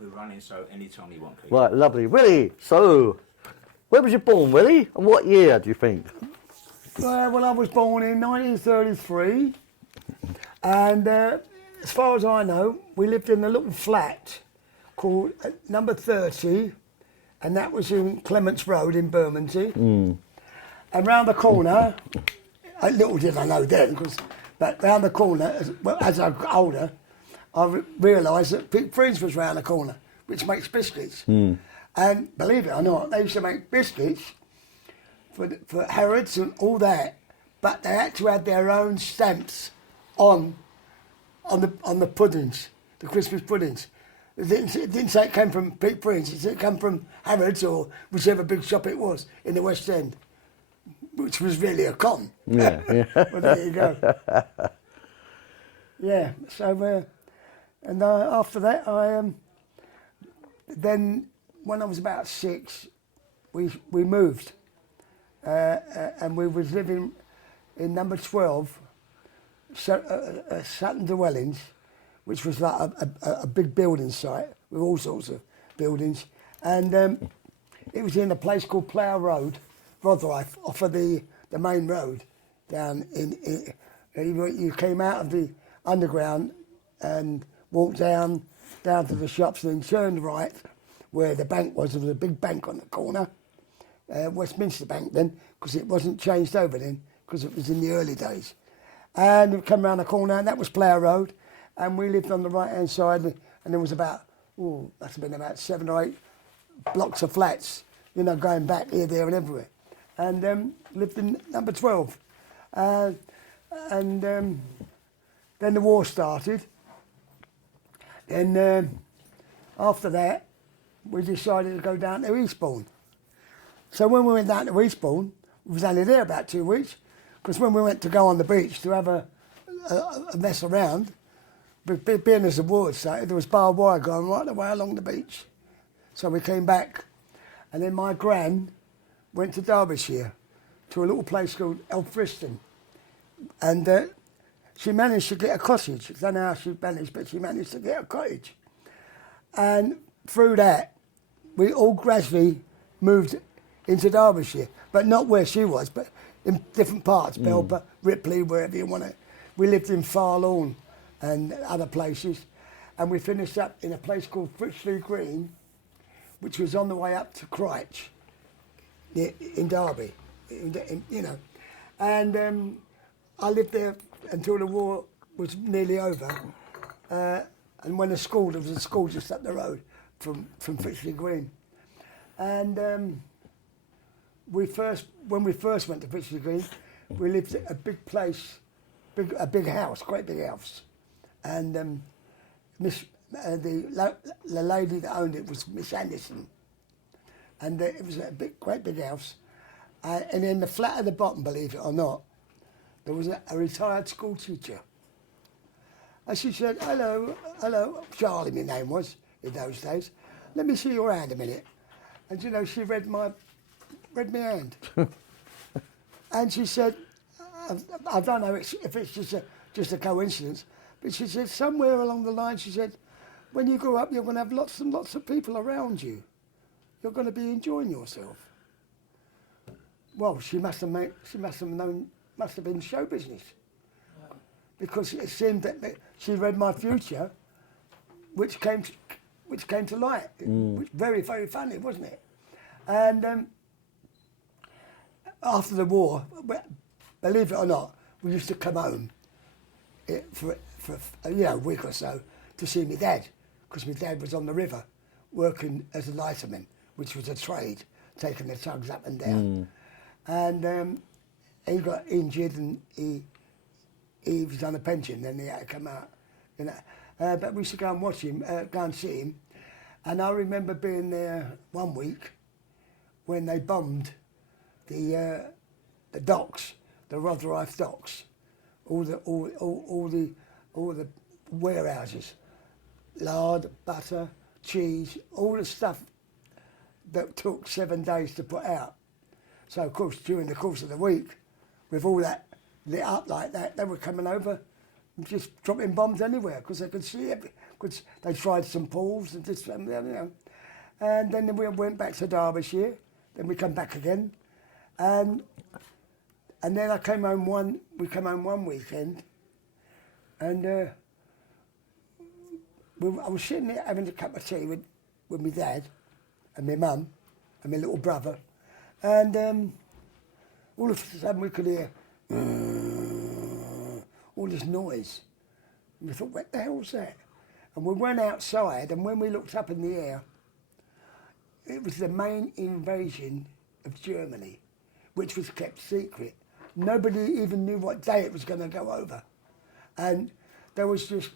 we're running, so anytime you want, Keith. Right, lovely. Willie, so, where was you born, Willie? And what year, do you think? Well, I was born in 1933, and as far as I know, we lived in a little flat called number 30, and that was in Clements Road in Bermondsey. And round the corner, little did I know then, but round the corner, as I got older, I realised that Pete Friends was round the corner, which makes biscuits. And believe it or not, they used to make biscuits for Harrods and all that, but they had to have their own stamps on the puddings, the Christmas puddings. It didn't say it came from Pete Friends, it said it came from Harrods or whichever big shop it was in the West End, which was really a con. Yeah. Well, there you go. Yeah, so, and after that, then when I was about 6, we moved. And we was living in number 12, Sutton Dwellings, which was like a big building site with all sorts of buildings. And it was in a place called Plough Road, Rotherhithe, off of the main road down in you came out of the underground and walked down to the shops and then turned right where the bank was. There was a big bank on the corner. Westminster Bank then, because it wasn't changed over then, because it was in the early days. And we come around the corner, and that was Plough Road, and we lived on the right-hand side, and there was must have been about 7 or 8 blocks of flats, going back here, there, and everywhere. And lived in number 12. And then the war started. And after that, we decided to go down to Eastbourne. So when we went down to Eastbourne, we was only there about 2 weeks, because when we went to go on the beach to have a mess around, being as the war started, there was barbed wire going right the way along the beach. So we came back, and then my gran went to Derbyshire, to a little place called Elfriston, and she managed to get a cottage. I don't know how she managed, but she managed to get a cottage. And through that, we all gradually moved into Derbyshire, but not where she was, but in different parts, Belper, Ripley, wherever you want it. We lived in Farlawn and other places, and we finished up in a place called Fritchley Green, which was on the way up to Cryche, in Derby, And I lived there until the war was nearly over, and when there was a school just up the road from Fritchley Green. And when we first went to Fritchley Green, we lived at a big place, a big house, great big house, and the lady that owned it was Miss Anderson, and it was a great big house, and in the flat at the bottom, believe it or not, there was a retired school teacher, and she said, hello, Charlie, my name was in those days. Let me see your hand a minute, and she read my hand. And she said, I don't know if it's just a coincidence, but she said somewhere along the line, she said, when you grow up, you're going to have lots and lots of people around you. You're going to be enjoying yourself. Well, she must have been show business, because it seemed that she read my future, which came to light. Which very, very funny, wasn't it? And after the war, believe it or not, we used to come home for a week or so to see my dad, because my dad was on the river working as a lighterman, which was a trade, taking the tugs up and down. And he got injured and he was on a pension, and he had to come out. But we used to go and watch him, go and see him. And I remember being there one week when they bombed the docks, the Rotherhithe docks, all the warehouses, lard, butter, cheese, all the stuff that took 7 days to put out. So of course, during the course of the week, with all that lit up like that, they were coming over and just dropping bombs anywhere, because they could see because they tried St Paul's and this, and you know. And then we went back to Derbyshire. Then we come back again, and then I came home We came home one weekend, and I was sitting there having a cup of tea with my dad, and my mum, and my little brother, and all of a sudden we could hear all this noise. And we thought, what the hell's that? And we went outside, and when we looked up in the air, it was the main invasion of Germany, which was kept secret. Nobody even knew what day it was going to go over. And there was just,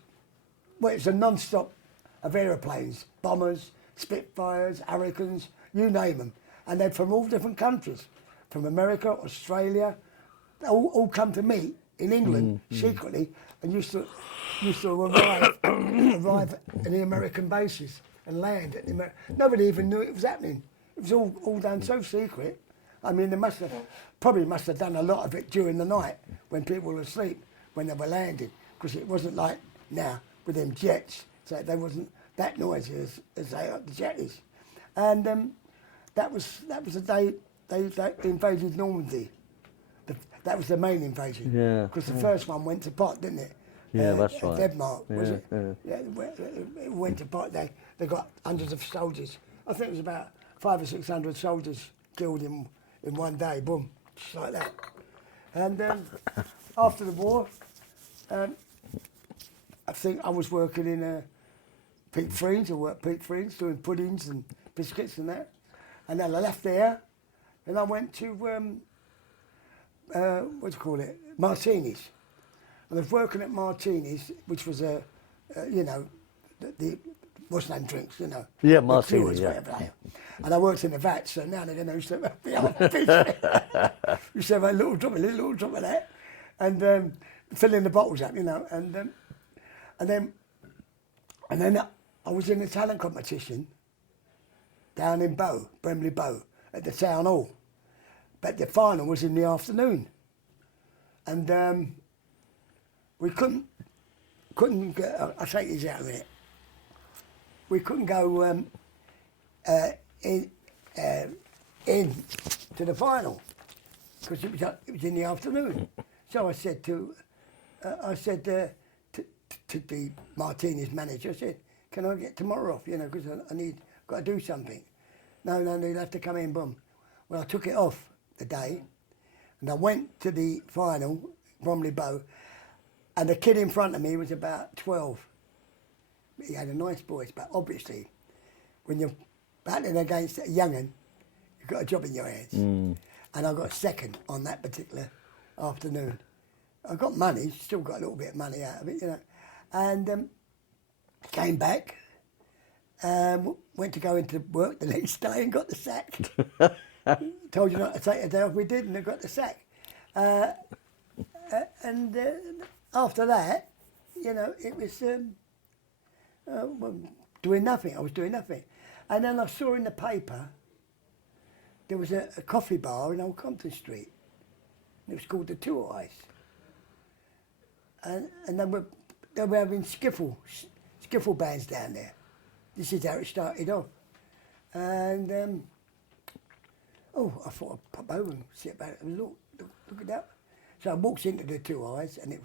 well, it was a non-stop of aeroplanes, bombers, Spitfires, Hurricanes, you name them. And they're from all different countries, from America, Australia, all come to meet in England secretly, and used to arrive at the American bases and land at the Nobody even knew it was happening. It was all done so secret. I mean, they probably must have done a lot of it during the night when people were asleep, when they were landing, because it wasn't like now with them jets. So they wasn't that noisy as they are, the jet is. And that was the day they invaded Normandy. That was the main invasion. Yeah. Because the first one went to pot, didn't it? Yeah, that's right. Denmark, was Yeah, it? yeah. It went to pot. They got hundreds of soldiers. I think it was about 500 or 600 soldiers killed in one day. Boom, just like that. And after the war, I think I was working in Pete Freen's. I worked Pete Freen's doing puddings and biscuits and that. And then I left there, and I went to what do you call it, Martini's. And I was working at Martini's, which was the what's name drinks, you know. Yeah, the Martini, Cures, yeah. whatever they are. And I worked in the vat, so now they're going to used to have a little drop of that, and filling the bottles up, you know. And then I was in the talent competition down in Bramley Bow, at the town hall. But the final was in the afternoon, and we couldn't get. I'll take these out of it. We couldn't go in to the final because it was in the afternoon. So I said to the Martini's manager, I said, "Can I get tomorrow off? You know, because got to do something." No, you'll have to come in, boom. Well, I took it off the day, and I went to the final, Bromley Bow, and the kid in front of me was about 12. He had a nice voice, but obviously, when you're battling against a young'un, you've got a job in your hands. And I got second on that particular afternoon. I got money, still got a little bit of money out of it, you know. And came back, went to go into work the next day and got the sack. Told you not to take a day off, we did, and I got the sack. And after that, you know, it was doing nothing. I was doing nothing. And then I saw in the paper, there was a coffee bar in Old Compton Street. It was called the Two Eyes. And they were having skiffle bands down there. This is how it started off. And I thought I'd pop over and sit about it and look at that. So I walked into the Two Eyes, and it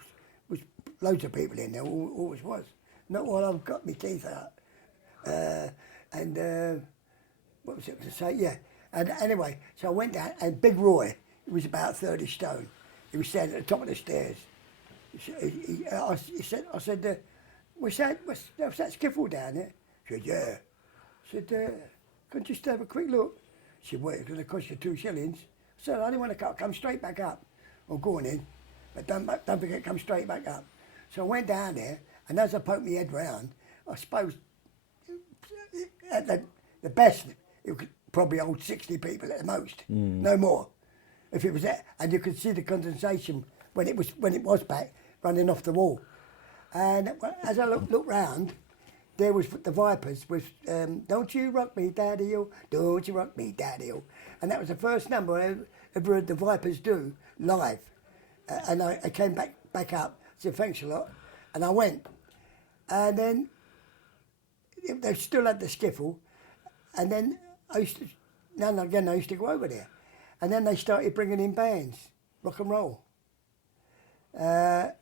was loads of people in there, always was. Not while I've got my teeth out. What was it to say? Yeah. And anyway, so I went down, and Big Roy, he was about 30 stone. He was standing at the top of the stairs. I said, what's that skiffle down there? He said, yeah. I said, can you just have a quick look? She said, well, it's going to cost you 2 shillings. I said, I only want to come straight back up. I'm going in, but don't forget, come straight back up. So I went down there, and as I poked my head round, I suppose at the best, it could probably hold 60 people at the most, no more. If it was that, and you could see the condensation when it was back running off the wall. And as I looked round, there was the Vipers with "Don't You Rock Me, Daddy-O, Don't You Rock Me, Daddy-O," and that was the first number I ever heard the Vipers do live. And I came back up, said thanks a lot, and I went. And then they still had the skiffle, and then I used to, now and again I used to go over there, and then they started bringing in bands, rock and roll, and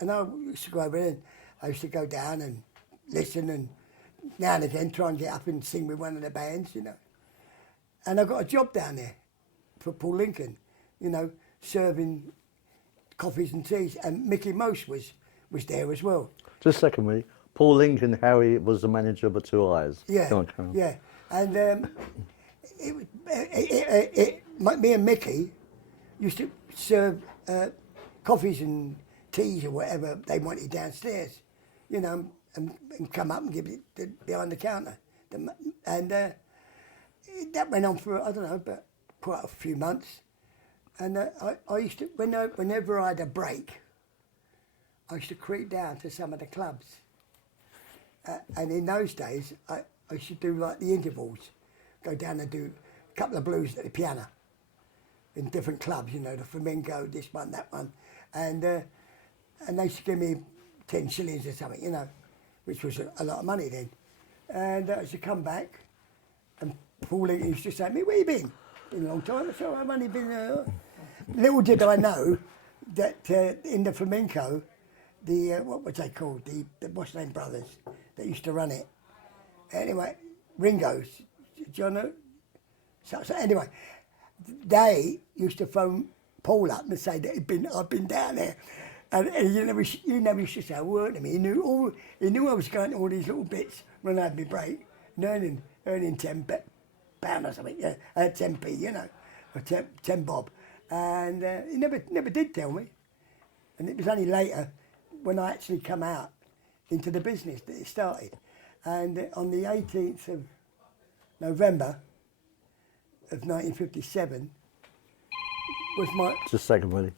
I used to go over there. And I used to go down and listen, and now and again try and get up and sing with one of the bands, you know. And I got a job down there for Paul Lincoln, you know, serving coffees and teas, and Mickey Most was there as well. Just a second, Willie. Paul Lincoln, Harry was the manager of the Two Eyes. Yeah, Come on. yeah. And me and Mickey used to serve coffees and teas or whatever they wanted downstairs, you know, and come up and give it behind the counter. And that went on for, I don't know, but quite a few months. And I used to, whenever I had a break, I used to creep down to some of the clubs. And in those days, I used to do like the intervals, go down and do a couple of blues at the piano in different clubs, you know, the flamenco, this one, that one. And they used to give me 10 shillings or something, you know, which was a lot of money then. And I used to come back, and Paul Lincoln used to say to me, "Where you been?" In a long time. So I've only been. Little did I know that in the flamenco, the what was they called? The what's name brothers that used to run it. Anyway, Ringo's. Do you know? So anyway, they used to phone Paul up and say that I'd been down there. And you never used to say a word to me. He knew I was going to all these little bits when I had my break, and earning £10 or something, yeah, 10p, you know, or 10 bob, and he never did tell me. And it was only later when I actually come out into the business that it started. And on the 18th of November of 1957 was my. Just a second, Willie.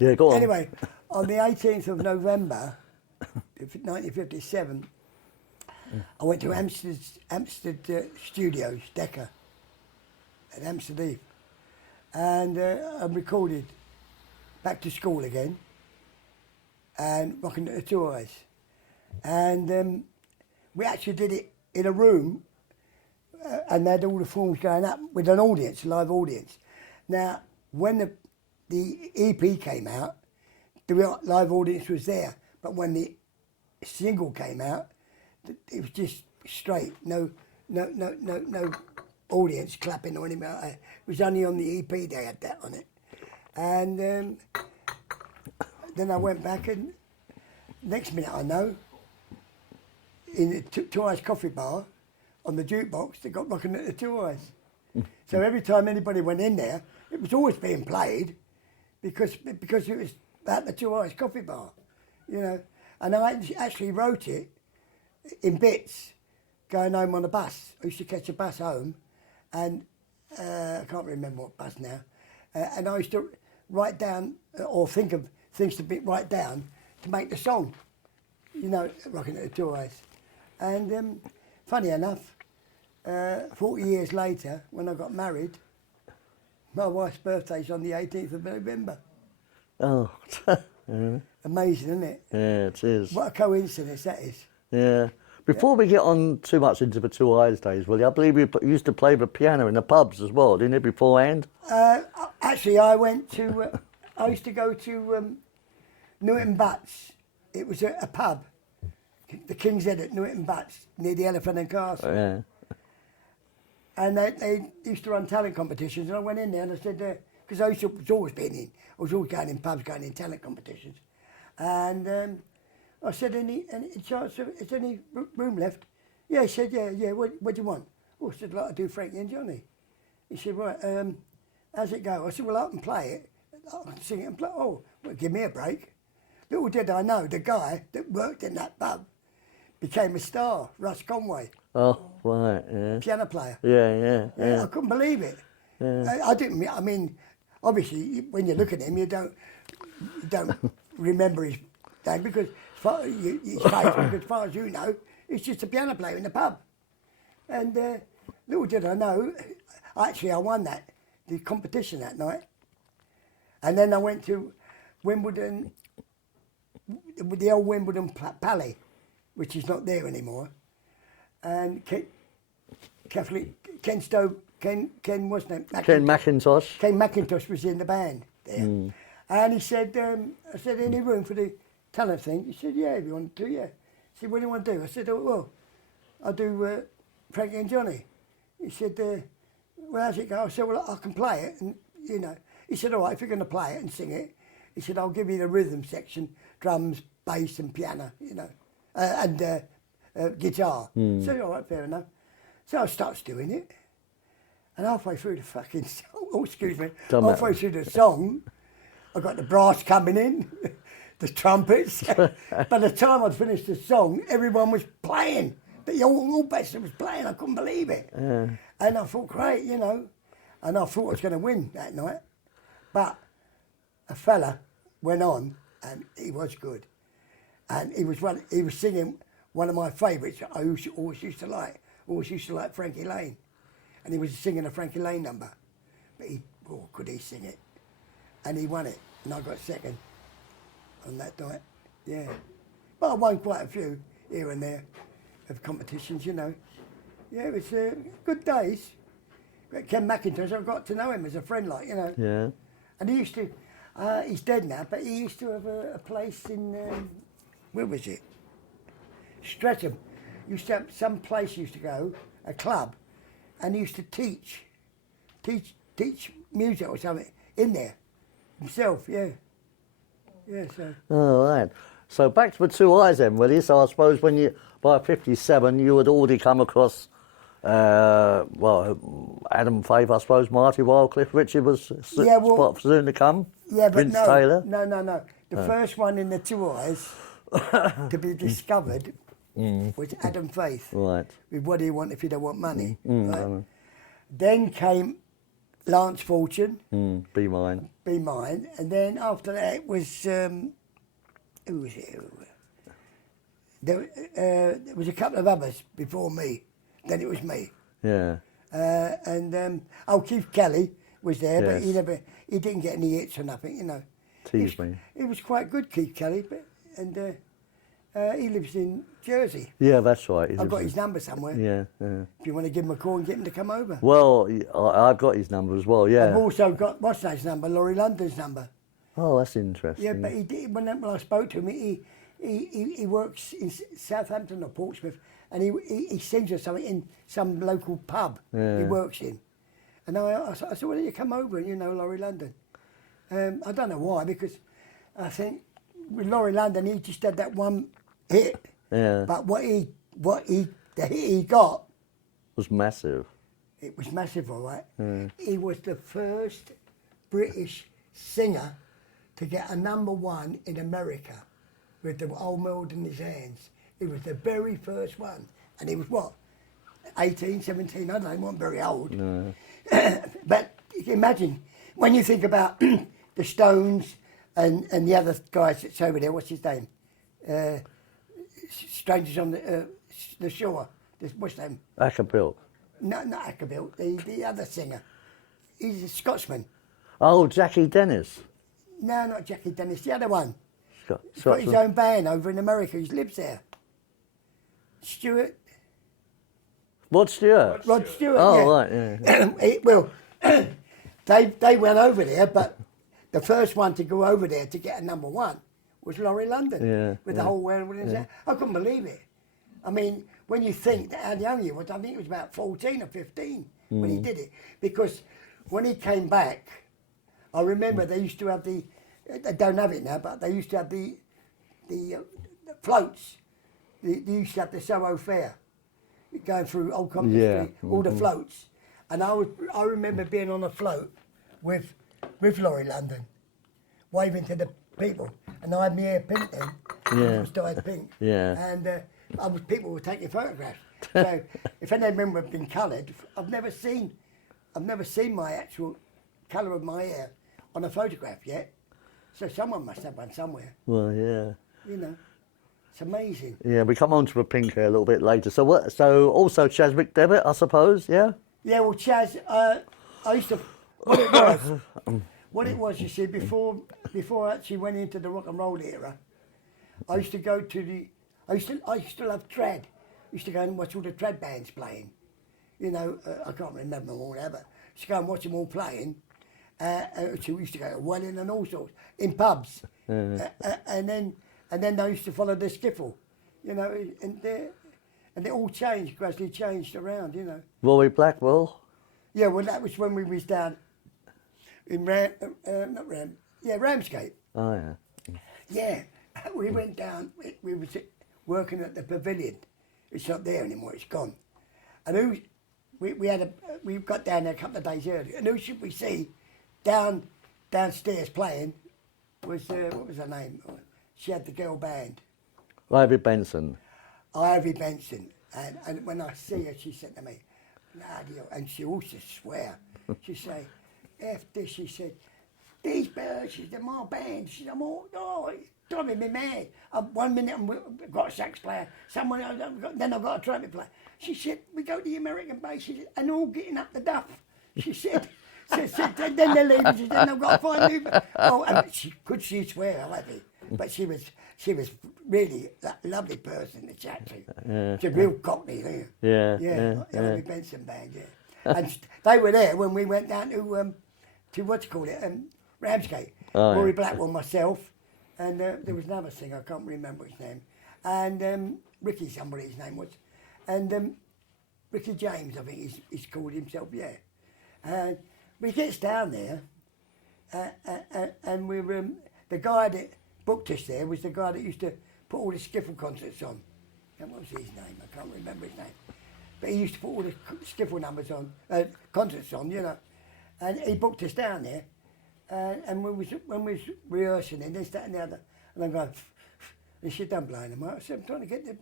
Yeah, go on. Anyway, on the 18th of November, 1957, I went to Amsterdam Studios, Decca, at Amsterdam, and I recorded Back to School Again and Rockin' at the Two Eyes. And we actually did it in a room, and they had all the forms going up with an audience, a live audience. Now, when the EP came out, the live audience was there, but when the single came out, it was just straight, no audience clapping or anything like that. It was only on the EP they had that on it. And then I went back, and next minute I know, in the Two Eyes Coffee Bar, on the jukebox, they got Rockin' at the Two Eyes. So every time anybody went in there, it was always being played, because it was about the Two Eyes Coffee Bar, you know. And I actually wrote it in bits, going home on a bus. I used to catch a bus home, and I can't remember what bus now. And I used to write down, or think of things to write down to make the song, you know, Rockin' at the Two Eyes. And funny enough, 40 years later, when I got married, my wife's birthday's on the 18th of November. Oh. Yeah. Amazing, isn't it? Yeah, it is. What a coincidence that is. Yeah. Before we get on too much into the Two Eyes days, Willie, I believe you used to play the piano in the pubs as well, didn't you, beforehand? Actually, I went to, I used to go to Newton Butts. It was a pub, the King's Head at Newton Butts, near the Elephant and Castle. Yeah. And they used to run talent competitions, and I went in there and I said, because I was always being in, I was always going in pubs, going in talent competitions. And I said, any chance, is there any room left? Yeah, he said, yeah, what do you want? Oh, I said, like I do Frankie and Johnny. He said, right, how's it go? I said, well, I can play it, I can sing it and play. Oh, well, give me a break. Little did I know, the guy that worked in that pub became a star, Russ Conway. Oh, right, yeah. Piano player. Yeah. I couldn't believe it. Yeah. I mean, obviously, when you look at him, you don't remember his name, because his face, because as far as you know, he's just a piano player in the pub. And little did I know, actually I won the competition that night. And then I went to Wimbledon, the old Wimbledon Palais, which is not there anymore. And Ken McIntosh was in the band there. And he said, I said, any room for the talent thing? He said, yeah, if you want to, yeah. He said, what do you want to do? I said, oh, well, I'll do Frankie and Johnny. He said, well, how's it go? I said, well, I can play it, and, you know. He said, all right, if you're going to play it and sing it, he said, I'll give you the rhythm section, drums, bass and piano, you know, and guitar. So, all right, fair enough. So I starts doing it, and halfway through the fucking song, oh, excuse me, halfway through the song, I got the brass coming in, the trumpets. By the time I'd finished the song, everyone was playing. The whole orchestra was playing. I couldn't believe it. And I thought, great, you know, and I thought I was going to win that night. But a fella went on, and he was good, and he was singing one of my favourites. I always used to like Frankie Lane, and he was singing a Frankie Lane number, but could he sing it? And he won it, and I got second on that night. Yeah, but I won quite a few here and there of competitions, you know. Yeah, it was good days. Ken McIntosh, I got to know him as a friend, like, you know. Yeah. And he used to, he's dead now, but he used to have a place in, where was it? Streatham. Used to have some place he used to go, a club, and he used to teach music or something in there himself, yeah. Yeah, so. All right. So back to the Two Eyes then, Willie. So I suppose when you, by 57, you had already come across Adam Faith, I suppose, Marty Wildcliffe, Richard was soon to come. Yeah, but Vince Taylor. No. The first one in the Two Eyes to be discovered was Adam Faith. Right. With What Do You Want If You Don't Want Money? Right? Then came Lance Fortune. Be Mine. Be Mine. And then after that was, who was it? There was a couple of others before me. Then it was me. Yeah. Keith Kelly was there, Yes. but he didn't get any hits or nothing, you know. Tease me. He was quite good, Keith Kelly, he lives in Jersey. Yeah, that's right. I've got his number somewhere. Yeah. If you want to give him a call and get him to come over. Well, I've got his number as well, yeah. I've also got, what's his number, Laurie London's number. Oh, that's interesting. Yeah, but he did, when I spoke to him, he works in Southampton or Portsmouth, and he sings us something in some local pub he works in. And I said, why don't you come over, you know, Laurie London? I don't know why, because I think with Laurie London, he just had that one hit. Yeah. But the hit he got was massive. It was massive, all right. He was the first British singer to get a #1 in America with the old world in his hands. He was the very first one. And he was what? 18, 17, I don't know, he wasn't very old. No. But imagine, when you think about the Stones and the other guys that's over there, what's his name? Strangers on the Shore. What's his name? Acapulco. No, not Acapulco, the other singer. He's a Scotsman. Oh, Jackie Dennis. No, not Jackie Dennis, the other one. He's Scotsman. got his own band over in America, he lives there. Stewart. Rod Stewart. Rod Stewart, Oh, yeah. right, yeah. They went over there, but the first one to go over there to get a #1 was Laurie London. With the whole world in his hand. I couldn't believe it. I mean, when you think that how young he was, I think it was about 14 or 15 when he did it. Because when he came back, I remember they used to have they don't have it now, but they used to have the floats. They used to have the Soho Fair, going through Old Compton Street, all the floats. And I remember being on a float with Laurie London, waving to the people. And I had my hair pink then. It was dyed pink. Yeah. And people were taking photographs. So if any of them had been coloured, I've never seen my actual colour of my hair on a photograph yet. So someone must have one somewhere. Well, yeah. You know. It's amazing. Yeah, we come on to the pink hair a little bit later. So what? So also Chas McDevitt, I suppose. Yeah. Yeah, well, Chaz, I used to. What it was, you see, before I actually went into the rock and roll era, I used to go to the. I used to love trad. I used to go and watch all the trad bands playing. You know, I can't remember them all ever. Used to go and watch them all playing. So we used to go to Welling and all sorts in pubs, and then they used to follow the skiffle, you know, and it all changed, gradually changed around, you know. Rory Blackwell. Yeah, well, that was when we was down in Ramsgate. Oh yeah. Yeah, we went down. We was working at the pavilion. It's not there anymore. It's gone. And we got down there a couple of days earlier. And who should we see downstairs playing? Was what was her name? She had the girl band. Ivy Benson. Ivy Benson. And when I see her, she said to me, bloody hell, and she also swear. She say, F this, she said, these birds, she said, my band. She said, I'm all, oh, it's driving me mad. 1 minute I've got a sax player, someone else, then I've got a trumpet player. She said, we go to the American base, she said, and all getting up the duff. She said, then they're leaving, she said, I've got to find new. Oh, and she swear, Ivy? But she was really a lovely person to chat to. Yeah. She's a real cockney, Yeah. Ivy Benson band, yeah. And they were there when we went down to Ramsgate. Oh, Rory yeah. Blackwell, myself, and there was another singer, I can't remember his name, and Ricky, somebody his name was, and Ricky James, I think he's called himself, yeah. And we gets down there, and we were, the guy that booked us there was the guy that used to put all the skiffle concerts on. And what was his name? I can't remember his name. But he used to put all the skiffle numbers on, concerts on, you know. And he booked us down there. And when we was rehearsing and this, that and the other, and I'm going, and she done blowing them out. I said, I'm trying to get the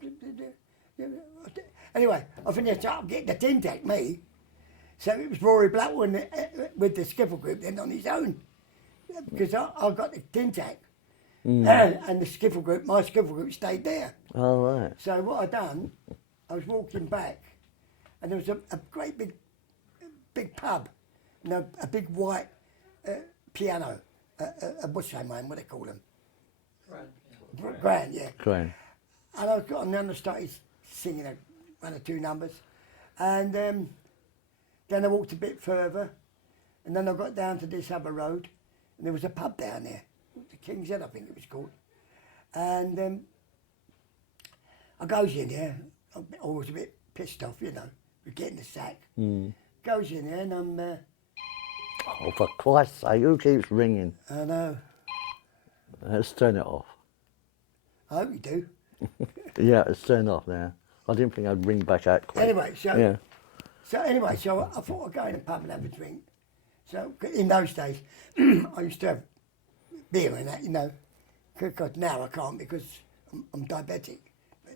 anyway, I finished up getting the tin tack, me. So it was Rory Blackwell with the skiffle group then on his own. Because I got the tin tack. And the skiffle group, my skiffle group stayed there. Oh right. So what I done, I was walking back, and there was a great big pub, and a big white piano, what's their name? What do they call them? Grand, yeah. Grand. And I got on there and I started singing one or two numbers, and then I walked a bit further, and then I got down to this other road, and there was a pub down there. The King's Head, I think it was called. And I goes in there, I was a bit pissed off, you know, with getting the sack. Goes in there and I'm... Oh, for Christ's sake, who keeps ringing? I know. Let's turn it off. I hope you do. Yeah, it's turned off now. I didn't think I'd ring back out quick. Anyway, so Yeah. so I thought I'd go in the pub and have a drink. So in those days, I used to have beer and that, you know. Because now I can't because I'm diabetic.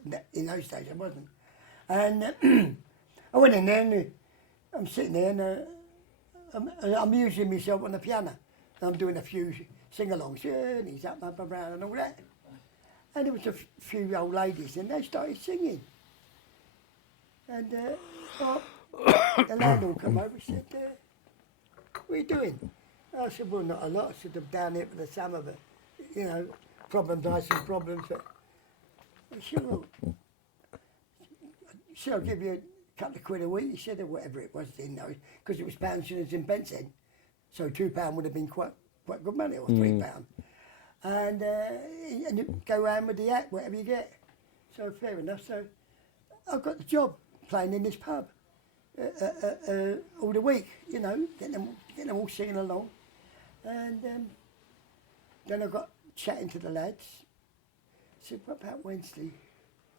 But in those days I wasn't. And I went in there and I'm sitting there and I'm using myself on the piano. And I'm doing a few sing-alongs, and he's up around and all that. And there was a few old ladies and they started singing. And the landlord came over and said, what are you doing? I said, well, not a lot. I said, I'm down here for the summer, but, you know, problems, I some problems. But she'll give you a couple of quid a week. He said, or whatever it was, didn't know, because it was pounds, shillings and pence then. So £2 would have been quite good money, or £3. And you go around with the act, whatever you get. So fair enough. So I got the job playing in this pub all the week, you know, getting them all singing along. And then I got chatting to the lads. I said, what about Wednesday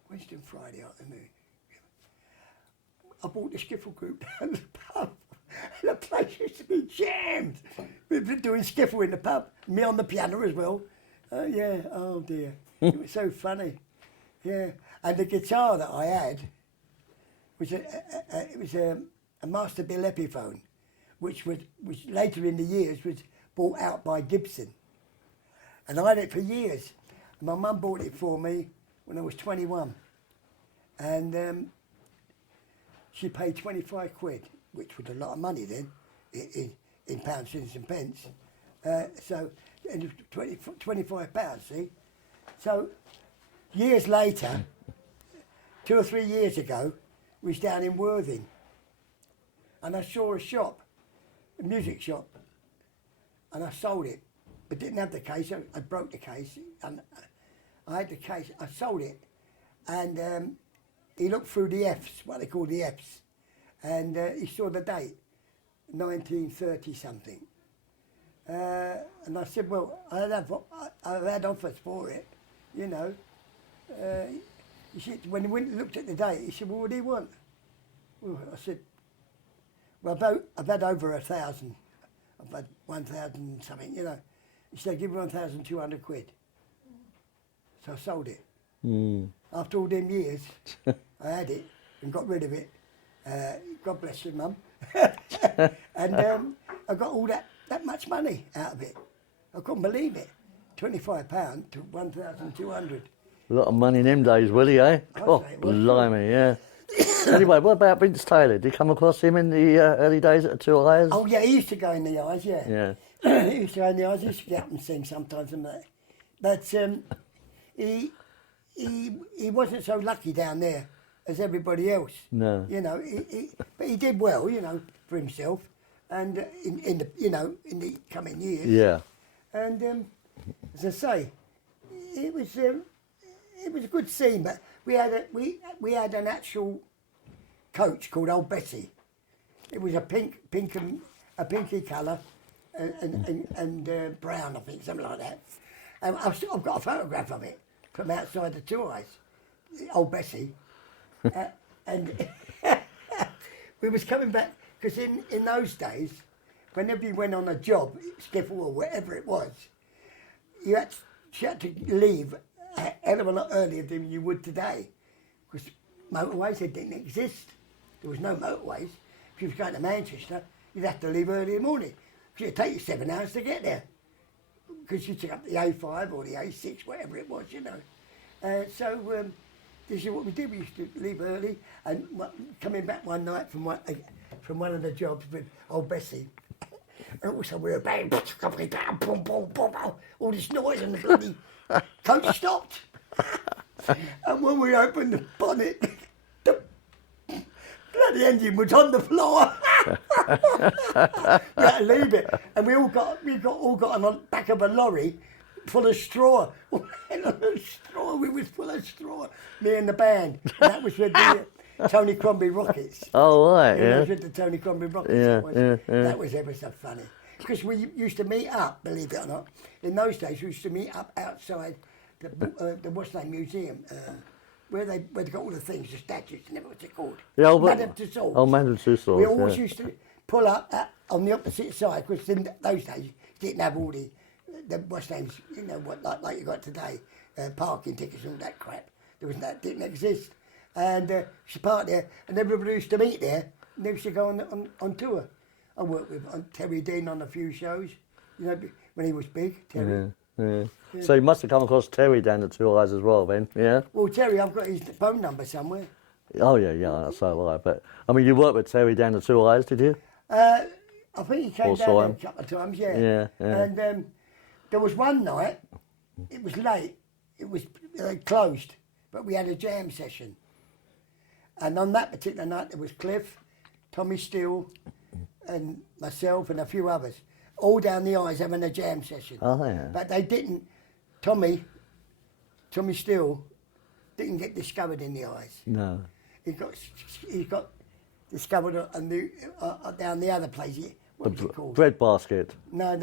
and Friday afternoon? I bought the skiffle group down the pub. And the place used to be jammed. We've been doing skiffle in the pub, me on the piano as well. Yeah, oh dear. It was so funny. Yeah, and the guitar that I had was a Master Bill Epiphone, which later in the years was bought out by Gibson. And I had it for years. And my mum bought it for me when I was 21. And she paid 25 quid, which was a lot of money then, in pounds, shillings and pence. So, and it was 25 pounds, see? So, years later, 2 or 3 years ago, we was down in Worthing. And I saw a shop, a music shop, and I sold it. But didn't have the case, I broke the case, and I had the case, I sold it. And he looked through the Fs, what they call the Fs, and he saw the date, 1930 something. And I said, well, I've had offers for it, you know. When he went and looked at the date, he said, well, what do you want? Well, I said, well, I've had over 1,000. I've had 1,000 something, you know. He said, give me 1,200 quid. So I sold it. After all them years, I had it and got rid of it. God bless you, Mum. And I got all that much money out of it. I couldn't believe it. £25 to 1,200. A lot of money in them days, Willie, eh? Oh, blimey, yeah. Anyway, what about Vince Taylor? Did you come across him in the early days at the Two Eyes? Oh, yeah, he used to go in the eyes, yeah. Yeah. He used to go in the eyes. He used to get up and sing sometimes and that. But he wasn't so lucky down there as everybody else. No. You know, but he did well, you know, for himself, and in the coming years. Yeah. And as I say, it was a good scene. But we had an actual coach called Old Bessie. It was a pinky colour, and brown, I think, something like that. And I've got a photograph of it from outside the Two Eyes, Old Bessie. And we was coming back, because in those days, whenever you went on a job, skiffle or whatever it was, you had to leave a hell of a lot earlier than you would today, because motorways, they didn't exist. There was no motorways. If you was going to Manchester, you'd have to leave early in the morning, because it'd take you 7 hours to get there, because you took up the A5 or the A6, whatever it was, you know. So this is what we did. We used to leave early, and coming back one night from one of the jobs with Old Bessie, and also we were bang, boom, boom, boom, all this noise, and the bloody coach stopped. And when we opened the bonnet, the bloody engine was on the floor. We had to leave it, and we all got on the back of a lorry full of straw. We was full of straw. Me and the band. And that was with the Tony Crombie Rockets. Oh, right, yeah. That was with the Tony Crombie Rockets. Yeah. That was ever so funny. Because we used to meet up, believe it or not. In those days, we used to meet up outside the what's name museum, where they got all the things, the statues, and what's it called? Madame Tussauds. Oh, Madame Tussauds. We always used to pull up on the opposite side, because in those days you didn't have all the what's names, you know, what like you got today, parking tickets and all that crap. That didn't exist. And she parked there, and everybody used to meet there, and they used to go on tour. I worked with Terry Dean on a few shows, you know, when he was big, Terry. Yeah. So you must have come across Terry down the Two Eyes as well, then, yeah? Well, Terry, I've got his phone number somewhere. Oh, yeah, so right. But, I mean, you worked with Terry down the Two Eyes, did you? I think he came down saw there him. a couple of times, yeah. Yeah. And there was one night, it was late, it was closed, but we had a jam session. And on that particular night, there was Cliff, Tommy Steele, and myself, and a few others, all down the eyes having a jam session. Oh, yeah. But they didn't, Tommy Steele, didn't get discovered in the eyes. No. He got discovered on down the other place. What was it called? Bread basket. No,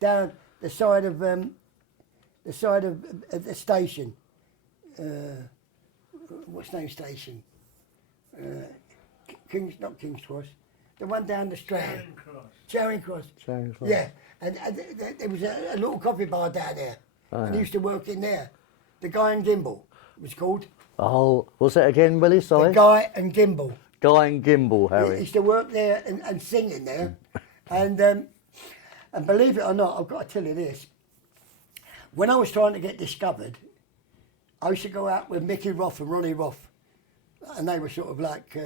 down the side of the station. What's the name station? Not King's Cross. The one down the Strand. Charing Cross. Yeah, and there was a little coffee bar down there. Oh, and yeah. he used to work in there. The Guy and Gimbal, it was called. Oh, what's that again, Willie? Sorry? The Guy and Gimbal. Guy and Gimbal, He Harry. used to work there and sing in there. And believe it or not, I've got to tell you this. When I was trying to get discovered, I used to go out with Mickey Roth and Ronnie Roth, and they were sort of like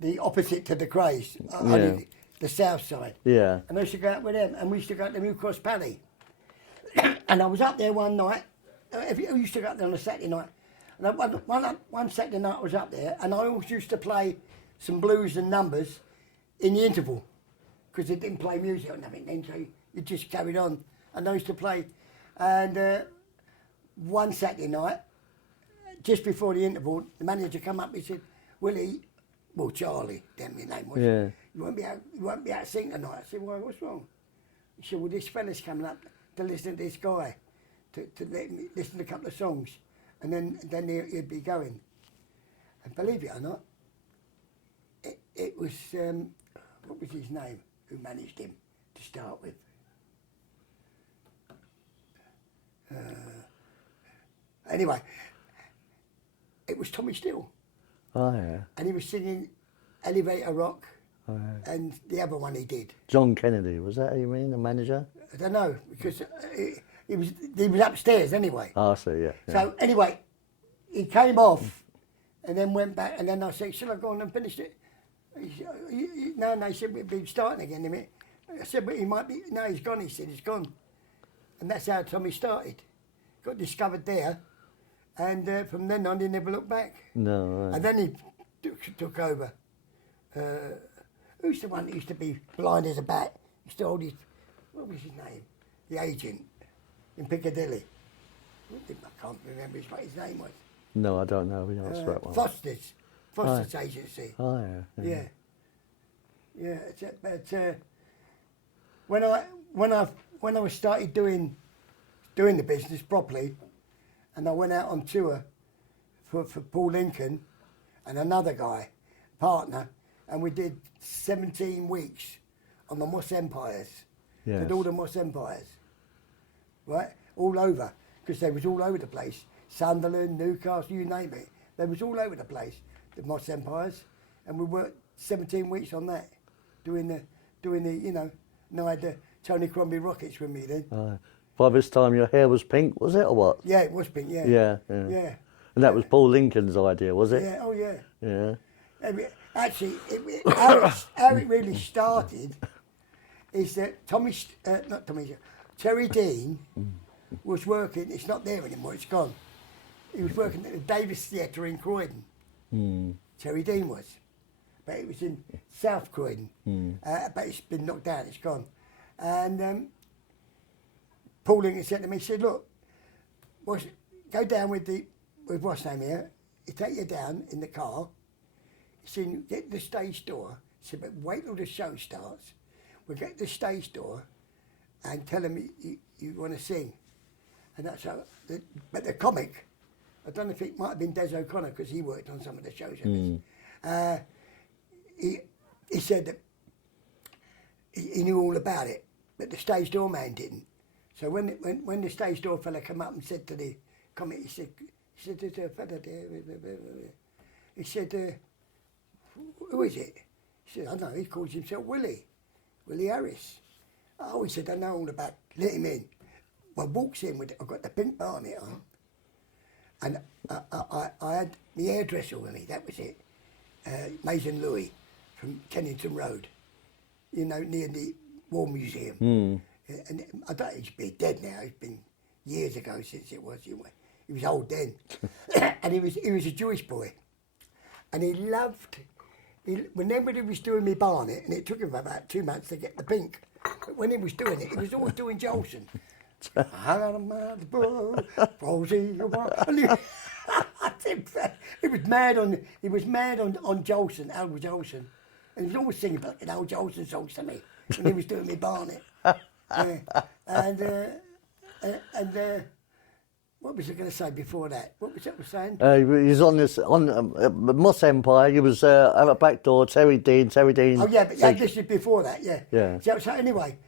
the opposite to the Crays, only the south side. Yeah. And I used to go out with them, and we used to go to New Cross Paddy. And I was up there one night. I used to go up there on a Saturday night. And one Saturday night I was up there, and I always used to play some blues and numbers in the interval, because they didn't play music or nothing then, so you just carried on. And I used to play. And one Saturday night, just before the interval, the manager come up, he said, Willie, well, Charlie, damn your name was, Yeah. you won't be able to sing tonight. I said, why, what's wrong? He said, well, this fella's coming up to listen to this guy, to let me listen to a couple of songs, and then he'd be going. And believe it or not, it was, what was his name, who managed him to start with? Anyway, it was Tommy Steele. Oh, yeah. And he was singing Elevator Rock, Oh, yeah. and the other one he did. John Kennedy, was that who you mean, the manager? I don't know, because he was upstairs anyway. Oh, I see, yeah. So anyway, he came off and then went back, and then I said, shall I go on and finish it? He said, no, he said, we'll be starting again in a minute. I said, but he might be, no, he's gone, he said, he's gone. And that's how Tommy started. Got discovered there, and from then on he never looked back. No, right. And then he took over. Who's the one that used to be blind as a bat? He used to hold his, what was his name? The agent in Piccadilly. I can't remember what his name was. No, I don't know. We don't that one. Foster's agency. Oh, yeah. Yeah. But when I was started doing the business properly, and I went out on tour for Paul Lincoln and another guy, partner, and we did 17 weeks on the Moss Empires. Yes. Did all the Moss Empires, right? All over, because they was all over the place. Sunderland, Newcastle, you name it. They was all over the place, the Moss Empires. And we worked 17 weeks on that, doing the you know, and I had the Tony Crombie Rockets with me then. By this time your hair was pink, was it, or what? Yeah, it was pink, yeah. Yeah. And that was Paul Lincoln's idea, was it? Yeah, oh yeah. Yeah. Actually, how it really started is that Terry Dean was working, it's not there anymore, it's gone. He was working at the Davis Theatre in Croydon. Terry Dean was. But it was in South Croydon. But it's been knocked down, it's gone. And Paul Lincoln said to me, he said, look, go down with what's name here, he take you down in the car, he said, get the stage door, he said, but wait till the show starts, we'll get the stage door and tell him you want to sing. And that's how, but the comic, I don't know if it might have been Des O'Connor, because he worked on some of the shows with us. He said that he knew all about it, but the stage door man didn't. So when the stage door fella come up and said to the comic, he said, there's a fella there. He said, who is it? He said, I don't know, he calls himself Willie Harris. Oh, he said, I know all about, let him in. Well, walks in with, I've got the pink barnet on, and I had the hairdresser with me, that was it. Mason Louis from Kennington Road, you know, near the War Museum. And I don't think he's dead now, it's been years ago since it was. He was old then. And he was a Jewish boy. And whenever he was doing me barnet, and it took him about 2 months to get the pink, but when he was doing it, he was always doing Jolson. He was mad on Jolson, Albert Jolson. And he was always singing like an old Jolson songs to me when he was doing me barnet. And what was I going to say before that? What was I saying? He was on Moss Empire. He was at a back door. Terry Dean. Oh yeah, but this is before that. Yeah. So anyway,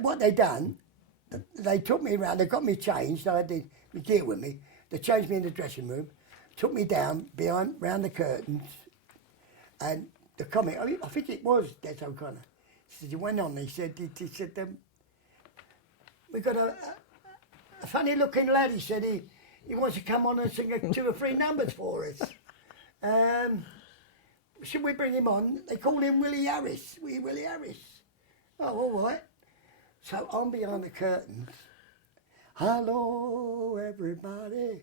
what they done? They took me around. They got me changed. I had the gear with me. They changed me in the dressing room, took me down round the curtains, and the comic. I think it was Des O'Connor. He went on. He said, we got a funny-looking lad. He said he wants to come on and sing 2 or 3 numbers for us. Should we bring him on? They call him Willie Harris. Wee Willie Harris. Oh, all right. So I'm behind the curtains. Hello, everybody.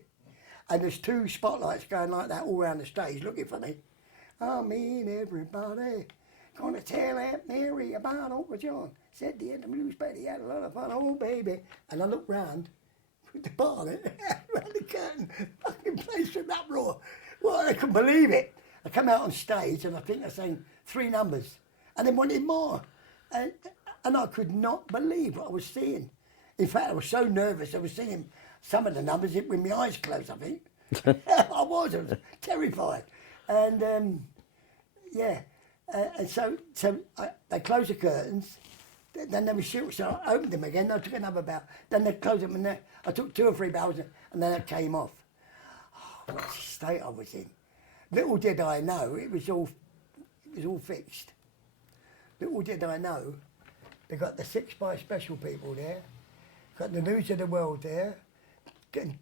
And there's 2 spotlights going like that all around the stage looking for me. I mean, everybody. Gonna tell Aunt Mary about Uncle John. Said the end of Blues Betty had a lot of fun, oh baby. And I looked round with the bar around the curtain. Fucking place with uproar. Well, I couldn't believe it. I come out on stage and I think I sang 3 numbers. And they wanted more. And I could not believe what I was seeing. In fact, I was so nervous, I was singing some of the numbers with my eyes closed, I think. I was terrified. And yeah, and so they closed the curtains, then they were shooting, so I opened them again, I took another bow, then they closed them, and I took 2 or 3 bows, and then it came off. Oh, what a state I was in. Little did I know, it was all fixed. Little did I know, they got the 6 by Special people there, got the News of the World there,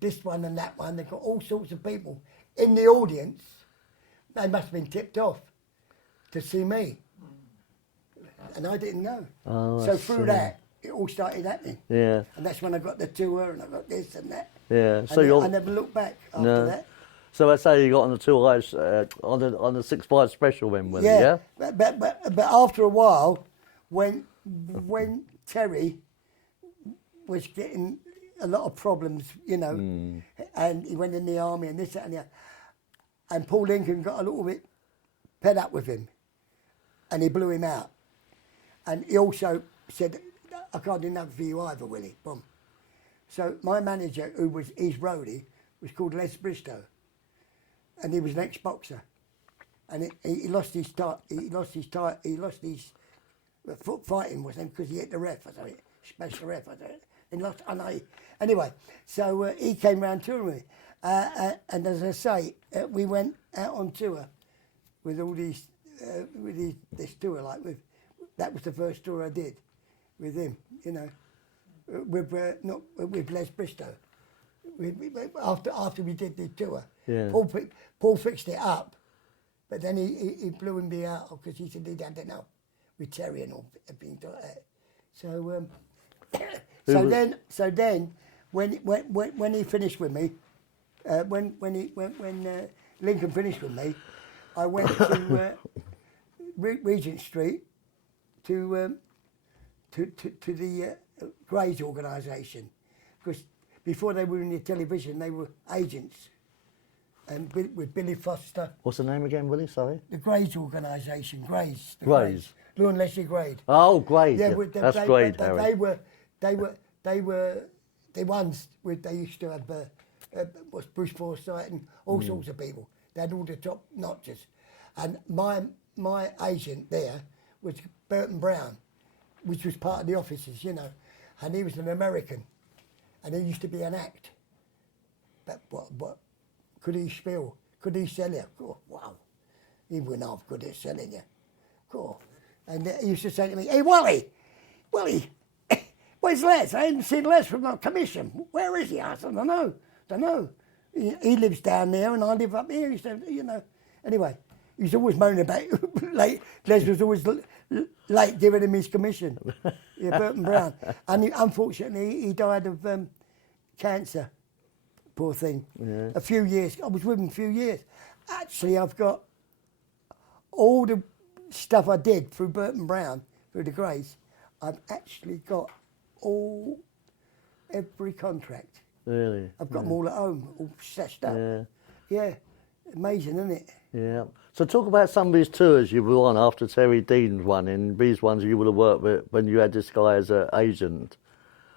this one and that one, they've got all sorts of people in the audience. They must have been tipped off to see me. And I didn't know. Oh, so through that, it all started happening. Yeah. And that's when I got the tour and I got this and that. Yeah. So I never looked back after that. So let's say you got on the 2 Eyes on the 6 by Special then, Willie, yeah? But after a while, when Terry was getting a lot of problems, you know, and he went in the army and this, that and that, and Paul Lincoln got a little bit fed up with him, and he blew him out. And he also said, I can't do nothing for you either, Willie, boom. So my manager, who was his roadie, was called Les Bristow, and he was an ex-boxer. And he lost his foot fighting with him because he hit the ref or something, special ref or something. He lost, anyway, so he came round touring with me. And as I say, we went out on tour with all these, this tour, that was the first tour I did with him, you know, with Les Bristow. After we did the tour, Paul fixed it up, but then he blew me out because he said he'd had enough with Terry and all everything like that. So so then when he finished with me, when Lincoln finished with me, I went to Regent Street to the Grays organisation, because before they were in the television, they were agents, and with Billy Foster. What's the name again, Willie? Sorry. The Grays organisation, Grays. Grays. Lou and Leslie Grade. Oh, Grade. Yeah, that's Grade. They were the ones they used to have. Was Bruce Forsyth and all sorts of people. They had all the top notches, and my agent there was Burton Brown, which was part of the officers, you know, and he was an American, and he used to be an act. But what could he spill? Could he sell you? Oh, wow, he wasn't half good at selling you. Cool. And he used to say to me, "Hey, Willie, where's Les? I haven't seen Les from the commission. Where is he?" I said, "Don't know. He lives down there and I live up here." He said, you know. Anyway, he was always moaning about late. Les was always late giving him his commission. Yeah, Burton Brown. And unfortunately, he died of cancer. Poor thing. Yeah. A few years. I was with him a few years. Actually, I've got all the stuff I did through Burton Brown, through the Grays. I've actually got every contract. Really? I've got them all at home, all stashed up. Yeah, amazing, isn't it? Yeah. So talk about some of these tours you were on after Terry Dean's one, and these ones you would have worked with when you had this guy as an agent.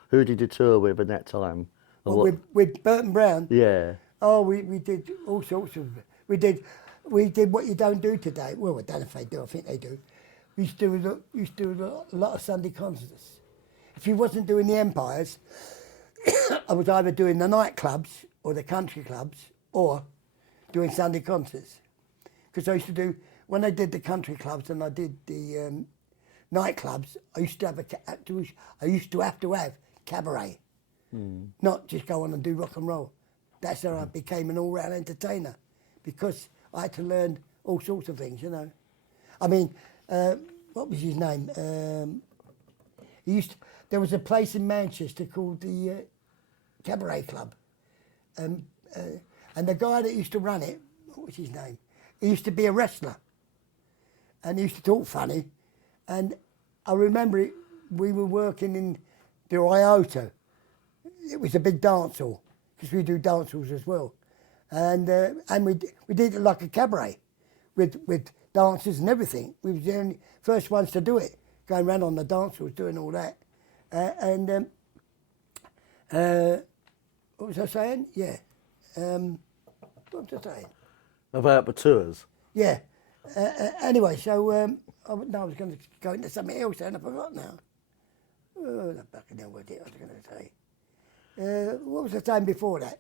Who did you tour with in that time? Well, with Burton Brown? Yeah. Oh, we did all sorts of... We did what you don't do today. Well, I don't know if they do, I think they do. We used to do a lot of Sunday concerts. If you wasn't doing the Empires, I was either doing the nightclubs or the country clubs or doing Sunday concerts. Because I used to do, when I did the country clubs and I did the nightclubs, I used to have to have cabaret. not just go on and do rock and roll. That's how I became an all-round entertainer, because I had to learn all sorts of things, you know. I mean, what was his name? There was a place in Manchester called the Cabaret Club, and the guy that used to run it, what was his name? He used to be a wrestler, and he used to talk funny. And I remember we were working in the Iota. It was a big dance hall, because we do dance halls as well, and we did it like a cabaret, with dancers and everything. We were the only first ones to do it, going around on the dance halls doing all that. What was I saying? Yeah. What was I saying? About the tours. Yeah. Anyway, so I was going to go into something else and I forgot now. Oh, the fucking hell, what I was going to say. What was the time before that?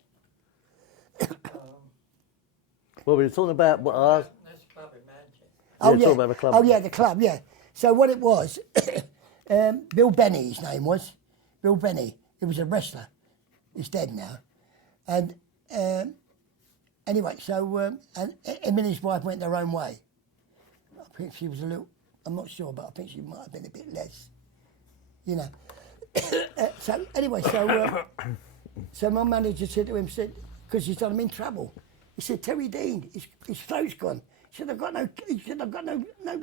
Well, we were talking about what I... That's a club in Manchester. Oh, Yeah, yeah. talk about the club. Oh, yeah, the club, yeah. So what it was, Bill Benny, his name was. Bill Benny. He was a wrestler. He's dead now. And anyway, so and him and his wife went their own way. I think she was a little, I'm not sure, but I think she might have been a bit less, you know. So anyway, so my manager said to him, because he said, I'm in trouble. He said, Terry Dean, his throat's gone. He said, I've got no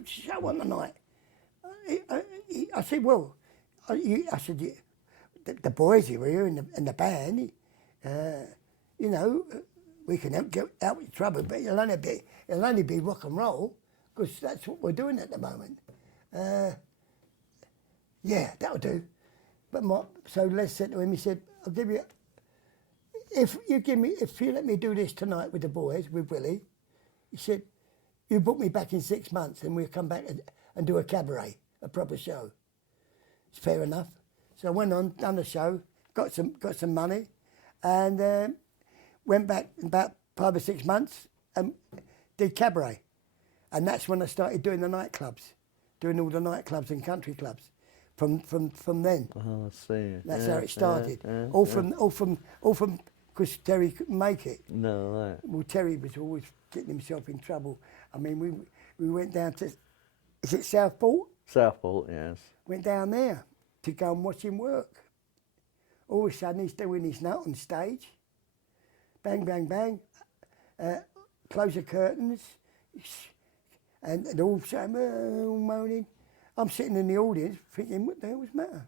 show on the night. I said, well, I said, the boys who were here in the band, you know, we can help get out of trouble, but it'll only be rock and roll, because that's what we're doing at the moment. Yeah, that'll do. But so Les said to him, he said, I'll give you, if you let me do this tonight with the boys, with Willie, he said, you book me back in 6 months and we'll come back and do a cabaret, a proper show. It's fair enough. So I went on, done the show, got some money, and went back in about 5 or 6 months and did cabaret. And that's when I started doing the nightclubs, doing all the nightclubs and country clubs. From then. Oh, I see. That's how it started. All from because Terry couldn't make it. No, right. Well, Terry was always getting himself in trouble. I mean, we went down to, is it Southport? Southport, yes. Went down there to go and watch him work. All of a sudden, he's doing his nut on stage. Bang, bang, bang. Close the curtains. And all of a sudden, all moaning. I'm sitting in the audience thinking, what the hell was the matter?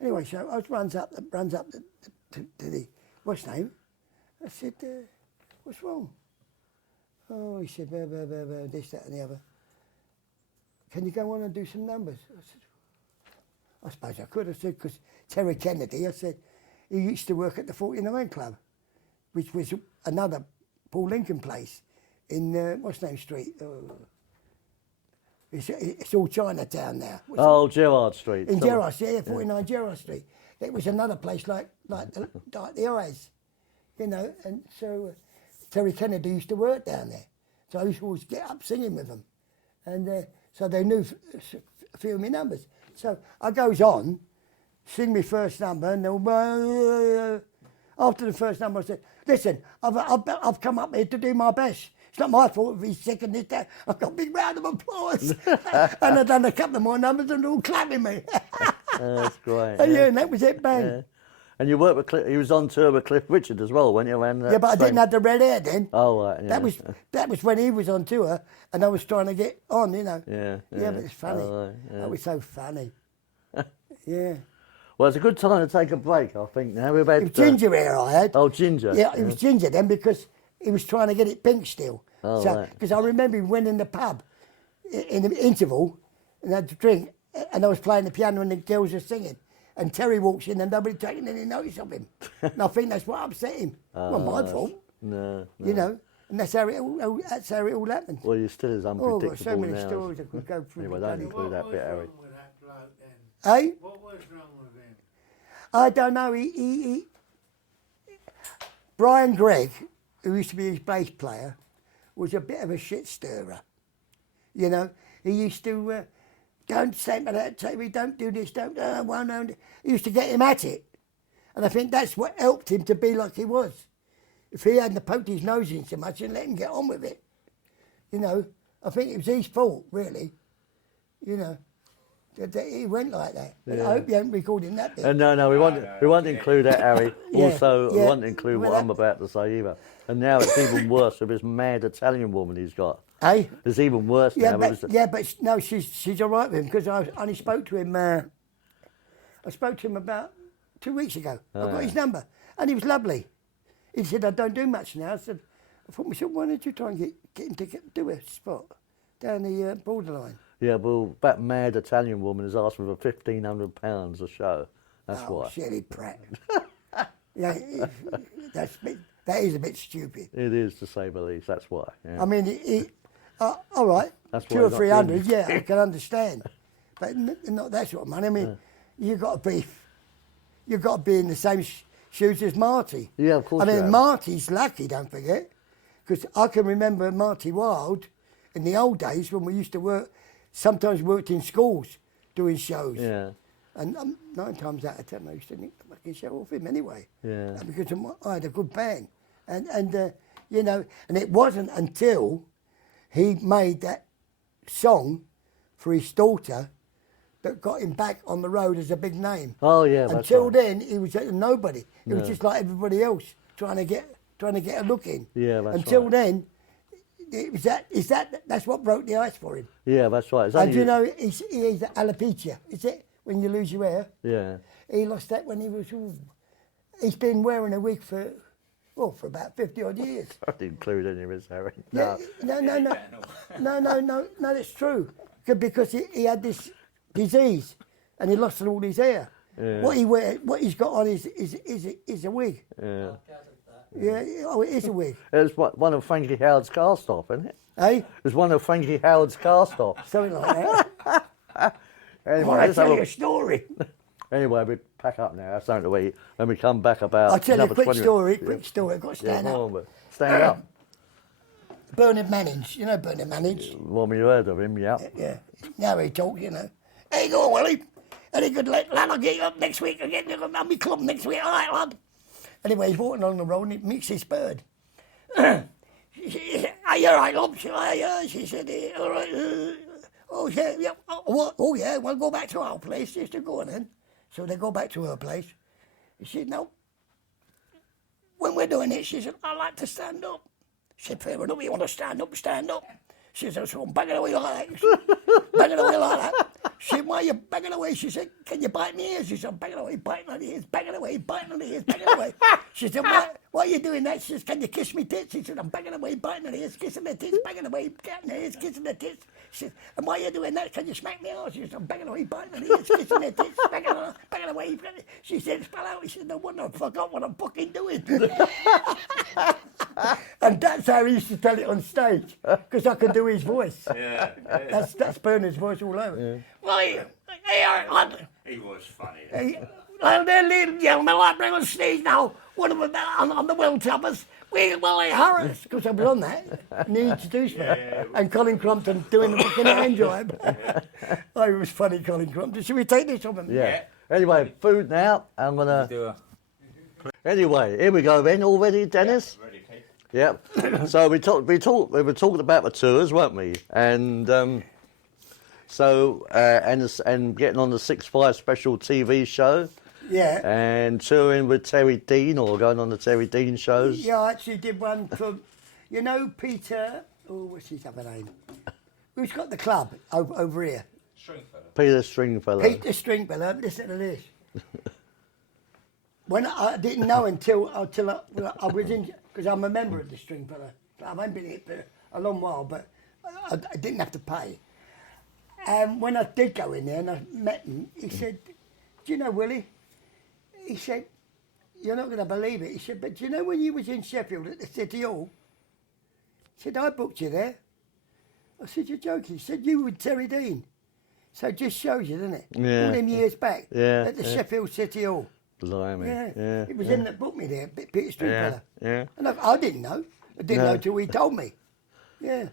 Anyway, so I runs up to the, what's his name? I said, what's wrong? Oh, he said, blah, blah, blah, blah, this, that and the other. Can you go on and do some numbers? I said, I suppose I could. I said, because Terry Kennedy, I said, he used to work at the 49 Club, which was another Paul Lincoln place in, what's name street? It's all Chinatown now. Oh, Gerrard Street. In Gerrard Street, yeah, 49 Gerrard Street. It was another place like the Eyes, you know. And so Terry Kennedy used to work down there. So I used to always get up singing with them. And so they knew a few of my numbers. So I goes on, sing my first number, and after the first number I said, listen, I've come up here to do my best. It's not my fault if he's sick and this, that. I've got a big round of applause. And I've done a couple of more numbers and they're all clapping me. That's great. Yeah, and that was it, bang. Yeah. And you worked with Cliff, he was on tour with Cliff Richard as well, weren't you? Yeah, but I didn't have the red hair then. Oh, right, yeah. That was when he was on tour and I was trying to get on, you know. Yeah. Yeah, but it's funny. Oh, right, yeah. That was so funny. Yeah. Well, it's a good time to take a break, I think, now. We've had, It was ginger hair I had. Oh, ginger. Yeah, it was ginger then because he was trying to get it pink still. Oh, so, right. Because I remember he went in the pub in the interval and had to drink and I was playing the piano and the girls were singing. And Terry walks in and nobody taking any notice of him. And I think that's what upset him. Not my fault. No. You know, and that's how it all happened. Well, you're still as unpredictable I've got so many now. stories I could go through. Anyway, don't include that bit, Harry. What was wrong with that bloke then? Hey? What was wrong with him? I don't know. He Brian Gregg, who used to be his bass player, was a bit of a shit stirrer. You know, he used to don't say me that, Terry, don't do this, don't. He used to get him at it, And I think that's what helped him to be like he was. If he hadn't poked his nose in so much and let him get on with it, you know, I think it was his fault, really. You know, that he went like that. And I hope you haven't recorded that bit. No, we won't include that, Harry. Also, we yeah. won't include what I'm about to say either. And now it's even worse with this mad Italian woman he's got. Hey? It's even worse Yeah, now. but no, she's all right with him because I only spoke to him. I spoke to him about 2 weeks ago. I got his number, and he was lovely. He said, "I don't do much now." I said, "I thought, why don't you try and get him to do a spot down the borderline?" Yeah, well, that mad Italian woman is asking for £1,500 a show. That's why. Silly prat. Yeah, that is a bit stupid. It is, to say the least. That's why. Yeah. I mean, all right, That's why 200 or not 300, really. yeah, I can understand, but not that sort of money. I mean, you've got to be in the same shoes as Marty. Yeah, of course I you mean, have. Marty's lucky, don't forget, because I can remember Marty Wilde in the old days when we used to work. Sometimes worked in schools doing shows. Yeah. And 9 times out of 10, I used to nick the fucking show off him anyway. Yeah. Because I had a good band. And you know, and it wasn't until he made that song for his daughter that got him back on the road as a big name. Oh, yeah, that's Until right. then, he was a nobody. He was just like everybody else, trying to get a look in. Yeah, that's Until right. then, it was that's what broke the ice for him. Yeah, that's right. It's And only- you know, he's alopecia, is it? When you lose your hair. Yeah. He lost that when he was. He's been wearing a wig for about 50 odd years. I didn't include any of this, Harry. Yeah, no, that's true. Because he had this disease, and he lost all his hair. Yeah. What he's got on is a wig. Yeah. Yeah, oh, it is a wig. It's one of Frankie Howard's cast off, isn't it? Eh? It's one of Frankie Howard's cast off. Something like that. Anyway, I'll let's tell have you a- a story. anyway, we pack up now. That's something to eat. When we come back about. I'll tell you a another quick 20 story. minutes. Quick story. I've got to Yeah, stand go up. on, but stand up. Bernard Mannings. You know Bernard Mannings? Well, we heard of him, yeah. Yeah. Now he talks, you know. There you go, Willie. Any good lad, I'll get you up next week. I'll get you up at my club next week. All right, lad. Anyway, he's walking along the road and he meets this bird. She said, "Are you all right, love?" She said, "Yeah." She said, "All right." "Oh, yeah. Oh, yeah, we'll go back to our place." She said, "Go on then." So they go back to her place. He said, "No. When we're doing it," she said, "I like to stand up." She said, "Fair enough, you want to stand up, stand up." She said, "So I'm banging away like that." Banging away like that. She said, "Why are you banging away?" She said, "Can you bite me ears?" She said, "I'm banging away, biting on the ears, banging away, biting on the ears, banging away." She said, why are you doing that?" She said, "Can you kiss me tits?" He said, "I'm banging away, biting on the ears, kissing the tits, banging away, getting the ears, kissing the tits." She said, "And why are you doing that? Can you smack me arse?" She said, "I'm banging away, biting on the ears, kissing the tits, banging away." She said, "Spell out." He said, "No wonder I forgot what I'm fucking doing." And that's how he used to tell it on stage, because I could do his voice. Yeah. That's Bernard's voice all over. Yeah. Well, hey, lad. He was funny. Hey, well, then, ladies and gentlemen, I'll bring on stage now one of them on the World Toppers, Wee Willie Harris, because I was on that, and he introduced me. And Colin Crumpton doing the fucking hand job. Oh, it was funny, Colin Crumpton. Should we take this from him? Yeah. Anyway, food now. I'm going to. Do a Anyway, here we go then already, Dennis. ready cake. Yep. So we were talking about the tours, weren't we? And and getting on the 6-5 special TV show Yeah. and touring with Terry Dean or going on the Terry Dean shows. Yeah, I actually did one from, you know, Peter, what's his other name? Who's got the club over here? Stringfellow. Peter Stringfellow. Peter Stringfellow, listen to this. When I didn't know until I was in, because I'm a member of the Stringfellow. I haven't been here for a long while, but I didn't have to pay. And when I did go in there and I met him, he said, "Do you know, Willie?" He said, "You're not going to believe it." He said, "But do you know when you was in Sheffield at the City Hall?" He said, "I booked you there." I said, "You're joking." He said, "You with Terry Dean." So it just shows you, doesn't it? Yeah. All them years back Yeah, at the yeah. Sheffield City Hall. Blimey. Yeah. It was him that booked me there, Peter Stringfellow. Yeah. And I didn't know. I didn't know till he told me. Yeah.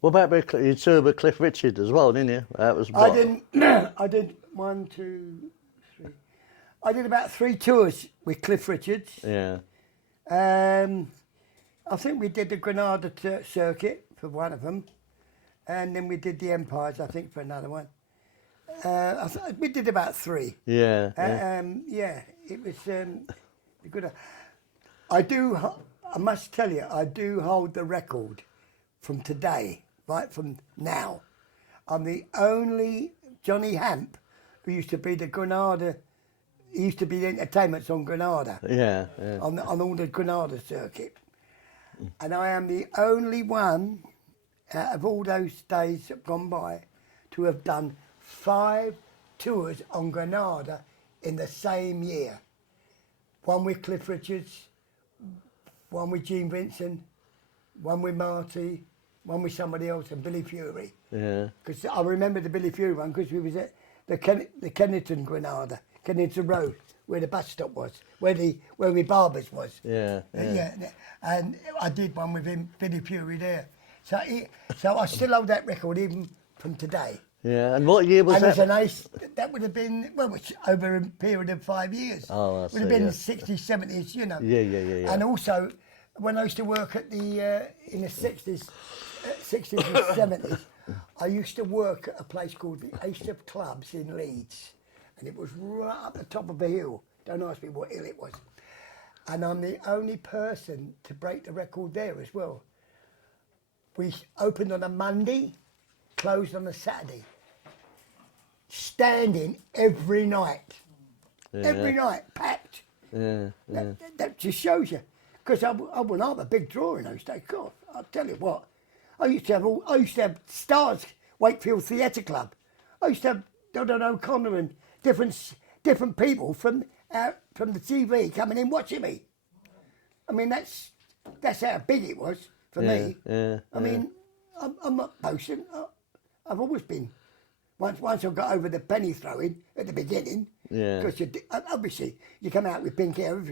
What about you toured with Cliff Richard as well, didn't you? That was I didn't. I did 1, 2, 3. I did about 3 tours with Cliff Richards. Yeah. I think we did the Granada circuit for one of them, and then we did the Empires, I think, for another one. We did about 3. Yeah. Yeah, it was good. I must tell you, I do hold the record from today, right from now. I'm the only Johnny Hamp who used to be the Granada. He used to be the entertainments on Granada. Yeah. On all the Granada circuit. And I am the only one out of all those days that have gone by to have done 5 tours on Granada in the same year. One with Cliff Richards, one with Gene Vincent, one with Marty, one with somebody else, and Billy Fury. Yeah. Because I remember the Billy Fury one because we was at the Kennington Granada, Kennington Road, where the bus stop was, where we barbers was. Yeah. And I did one with him, Billy Fury there. So I still hold that record even from today. Yeah. And what year was And that? it's a nice, that would have been, well, it's over a period of 5 years. Oh, I Would see, have been yeah. 60s, 70s, you know. Yeah. And also, when I used to work at in the 60s and 70s, I used to work at a place called the Ace of Clubs in Leeds. And it was right up the top of a hill. Don't ask me what hill it was. And I'm the only person to break the record there as well. We opened on a Monday, closed on a Saturday. Standing every night. Yeah. Every night, packed. Yeah. That just shows you. Because I'm a big draw in those days. God, I'll tell you what. I used to have Stars, Wakefield Theatre Club. I used to have Donald O'Connor and different people from the TV coming in watching me. I mean, that's how big it was for me. I mean, I'm not boasting. I've always been. Once I got over the penny throwing at the beginning, because obviously you come out with pink hair,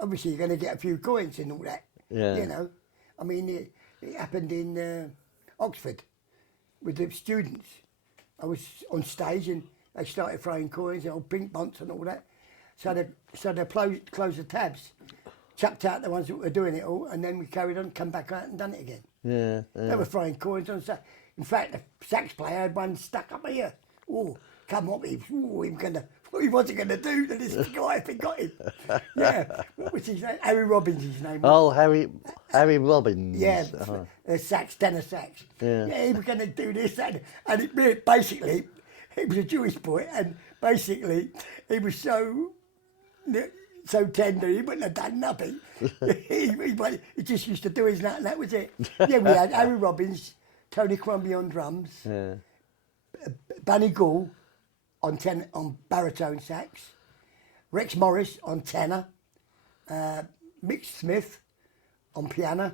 obviously you're going to get a few coins and all that. Yeah. You know, I mean, it happened in Oxford with the students. I was on stage and they started throwing coins and old pink bonds and all that. So they closed the tabs, chucked out the ones that were doing it all, and then we carried on, come back out and done it again. Yeah. They were throwing coins on stage. In fact, the sax player had one stuck up here. Oh, come on, he wasn't going to do that. This guy, I forgot him. Yeah, what was his name? Harry Robbins, his name. Oh, Harry Robbins. Yeah, Uh-huh. sax, tenor sax. Yeah. He was going to do this, and it basically, he was a Jewish boy, and basically, he was so tender, he wouldn't have done nothing. he just used to do his nut, and that was it. Yeah, we had Harry Robbins, Tony Crombie on drums, Bunny Gall on baritone sax, Rex Morris on tenor, Mick Smith on piano.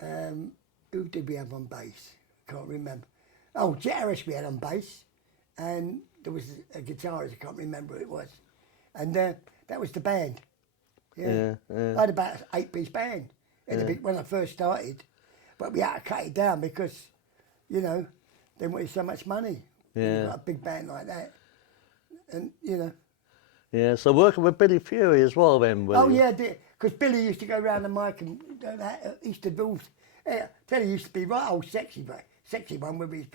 Who did we have on bass? Can't remember. Oh, Jet Harris we had on bass, and there was a guitarist, I can't remember who it was. And that was the band. Yeah. I had about an 8-piece band when I first started, but we had to cut it down because, you know, they wanted so much money. Yeah. You got a big band like that, and you know. Yeah, so working with Billy Fury as well then, Willie? Oh yeah, because Billy used to go around the mic and do that. He used to do. Tell you, he used to be right old sexy one with his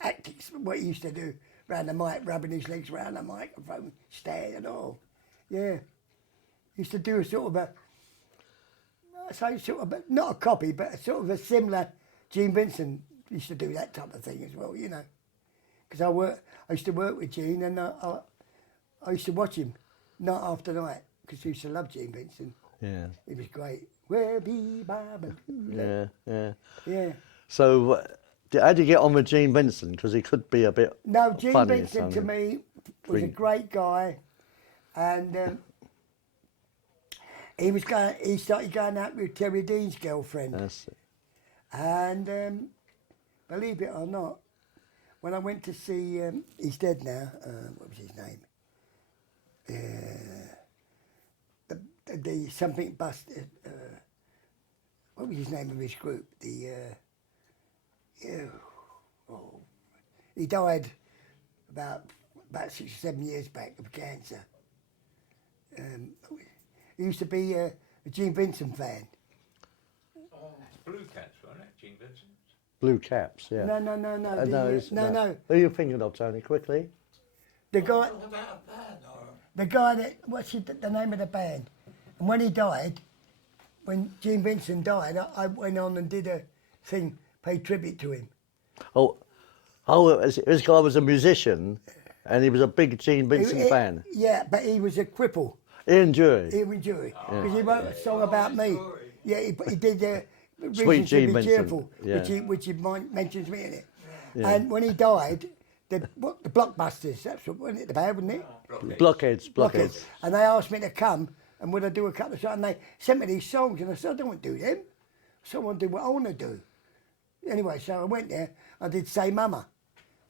antics. What he used to do around the mic, rubbing his legs around the microphone, staring and all. Yeah, he used to do a sort of not a copy, but a sort of a similar. Gene Vincent used to do that type of thing as well, you know. Because I used to work with Gene, and I used to watch him night after night because I used to love Gene Vincent. Yeah. He was great. Where be Baba? Yeah. So, how do you get on with Gene Vincent? Because he could be a bit No, Gene funny, Vincent to me was a great guy, and he started going out with Terry Dean's girlfriend. That's it. And believe it or not, when I went to see, he's dead now. What was his name? The something bust. What was his name of his group? He died about about 6 or 7 years back of cancer. He used to be a Gene Vincent fan. Blue Cats, wasn't it? Gene Vincent. Blue Caps, yeah. No. No. Who are you thinking of, Tony? Quickly. The guy, Talking about a band or the guy that what's the name of the band? And when he died, when Gene Vincent died, I went on and did a thing, paid tribute to him. This guy was a musician, and he was a big Gene Vincent fan. Yeah, but he was a cripple. Ian Jury. Ian Jury, because he wrote a song about me. Yeah, he did Sweet Reasons Gene to Be Vincent, Cheerful, yeah. which he mentions me in it. Yeah. And when he died, the Blockbusters, that's what, wasn't it, the band, wasn't it? Blockheads. And they asked me to come, and would I do a couple of songs? And they sent me these songs, and I said, I don't want to do them. Someone do what I want to do. Anyway, so I went there, I did Say Mama.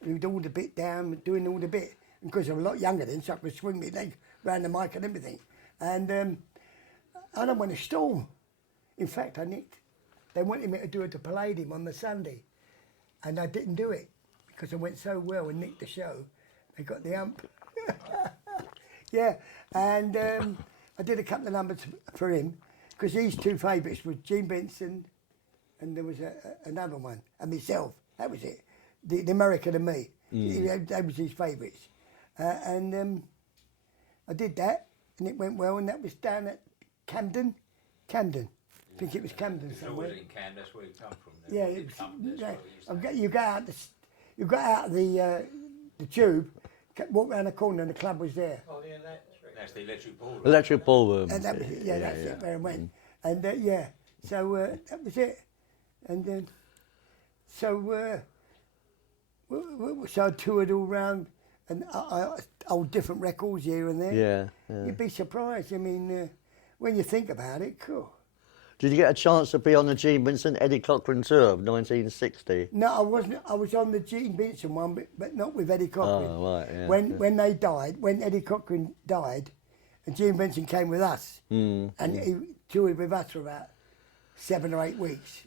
We did all the bit down, doing all the bit. And because I'm a lot younger then, so I could swing my leg around the mic and everything. And I don't want to storm. In fact, I nicked. They wanted me to do it to Palladium on the Sunday. And I didn't do it because I went so well and nicked the show. They got the ump. Yeah, and I did a couple of numbers for him because his two favourites were Gene Vincent and there was another one, and myself. That was it. The American and me. That was his favourites. And I did that, and it went well, and that was down at Camden. I think it was Camden It's somewhere. always in Cannes, that's where you come from. Yeah, it was, you got out the tube, walk round the corner, and the club was there. the electric. That's the electric ballroom. Electric Ballroom. And that was it. Yeah, that's it. Where I went. And yeah, so that was it. And then, so I toured all round, and I old different records here and there. Yeah. You'd be surprised. I mean, when you think about it, cool. Did you get a chance to be on the Gene Vincent Eddie Cochran tour of 1960? No, I wasn't. I was on the Gene Vincent one, but not with Eddie Cochran. Oh, right, yeah. When they died, when Eddie Cochran died, and Gene Vincent came with us, and he toured with us for about 7 or 8 weeks,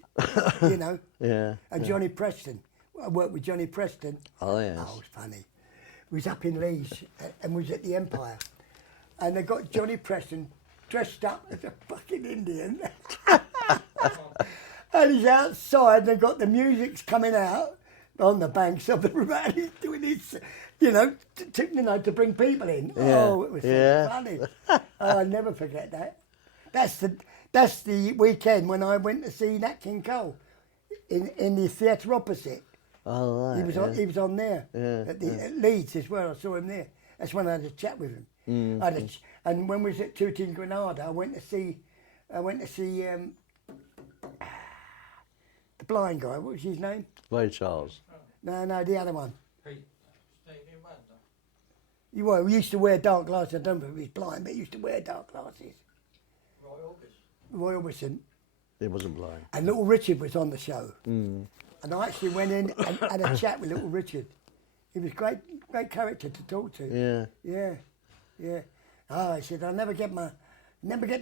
you know. Yeah. And Johnny Preston, I worked with Johnny Preston. Oh, yes. Oh, it was funny. We was up in Leeds and we was at the Empire, and they got Johnny Preston dressed up as a fucking Indian. And he's outside, they've got the music's coming out on the banks of the river, and he's doing his, to bring people in. Yeah. Oh, it was so funny. Oh, I'll never forget that. That's the weekend when I went to see Nat King Cole in the theatre opposite. Oh, right. He was on there Yeah, at Leeds as well. I saw him there. That's when I had a chat with him. And when we was at Tooting Granada, I went to see the blind guy. What was his name? Ray Charles. No, the other one. Stevie Wonder. He used to wear dark glasses. I don't know if he was blind, but he used to wear dark glasses. Roy Orbison. He wasn't blind. And Little Richard was on the show. And I actually went in and had a chat with Little Richard. He was great character to talk to. Yeah. Oh, I said, I never get my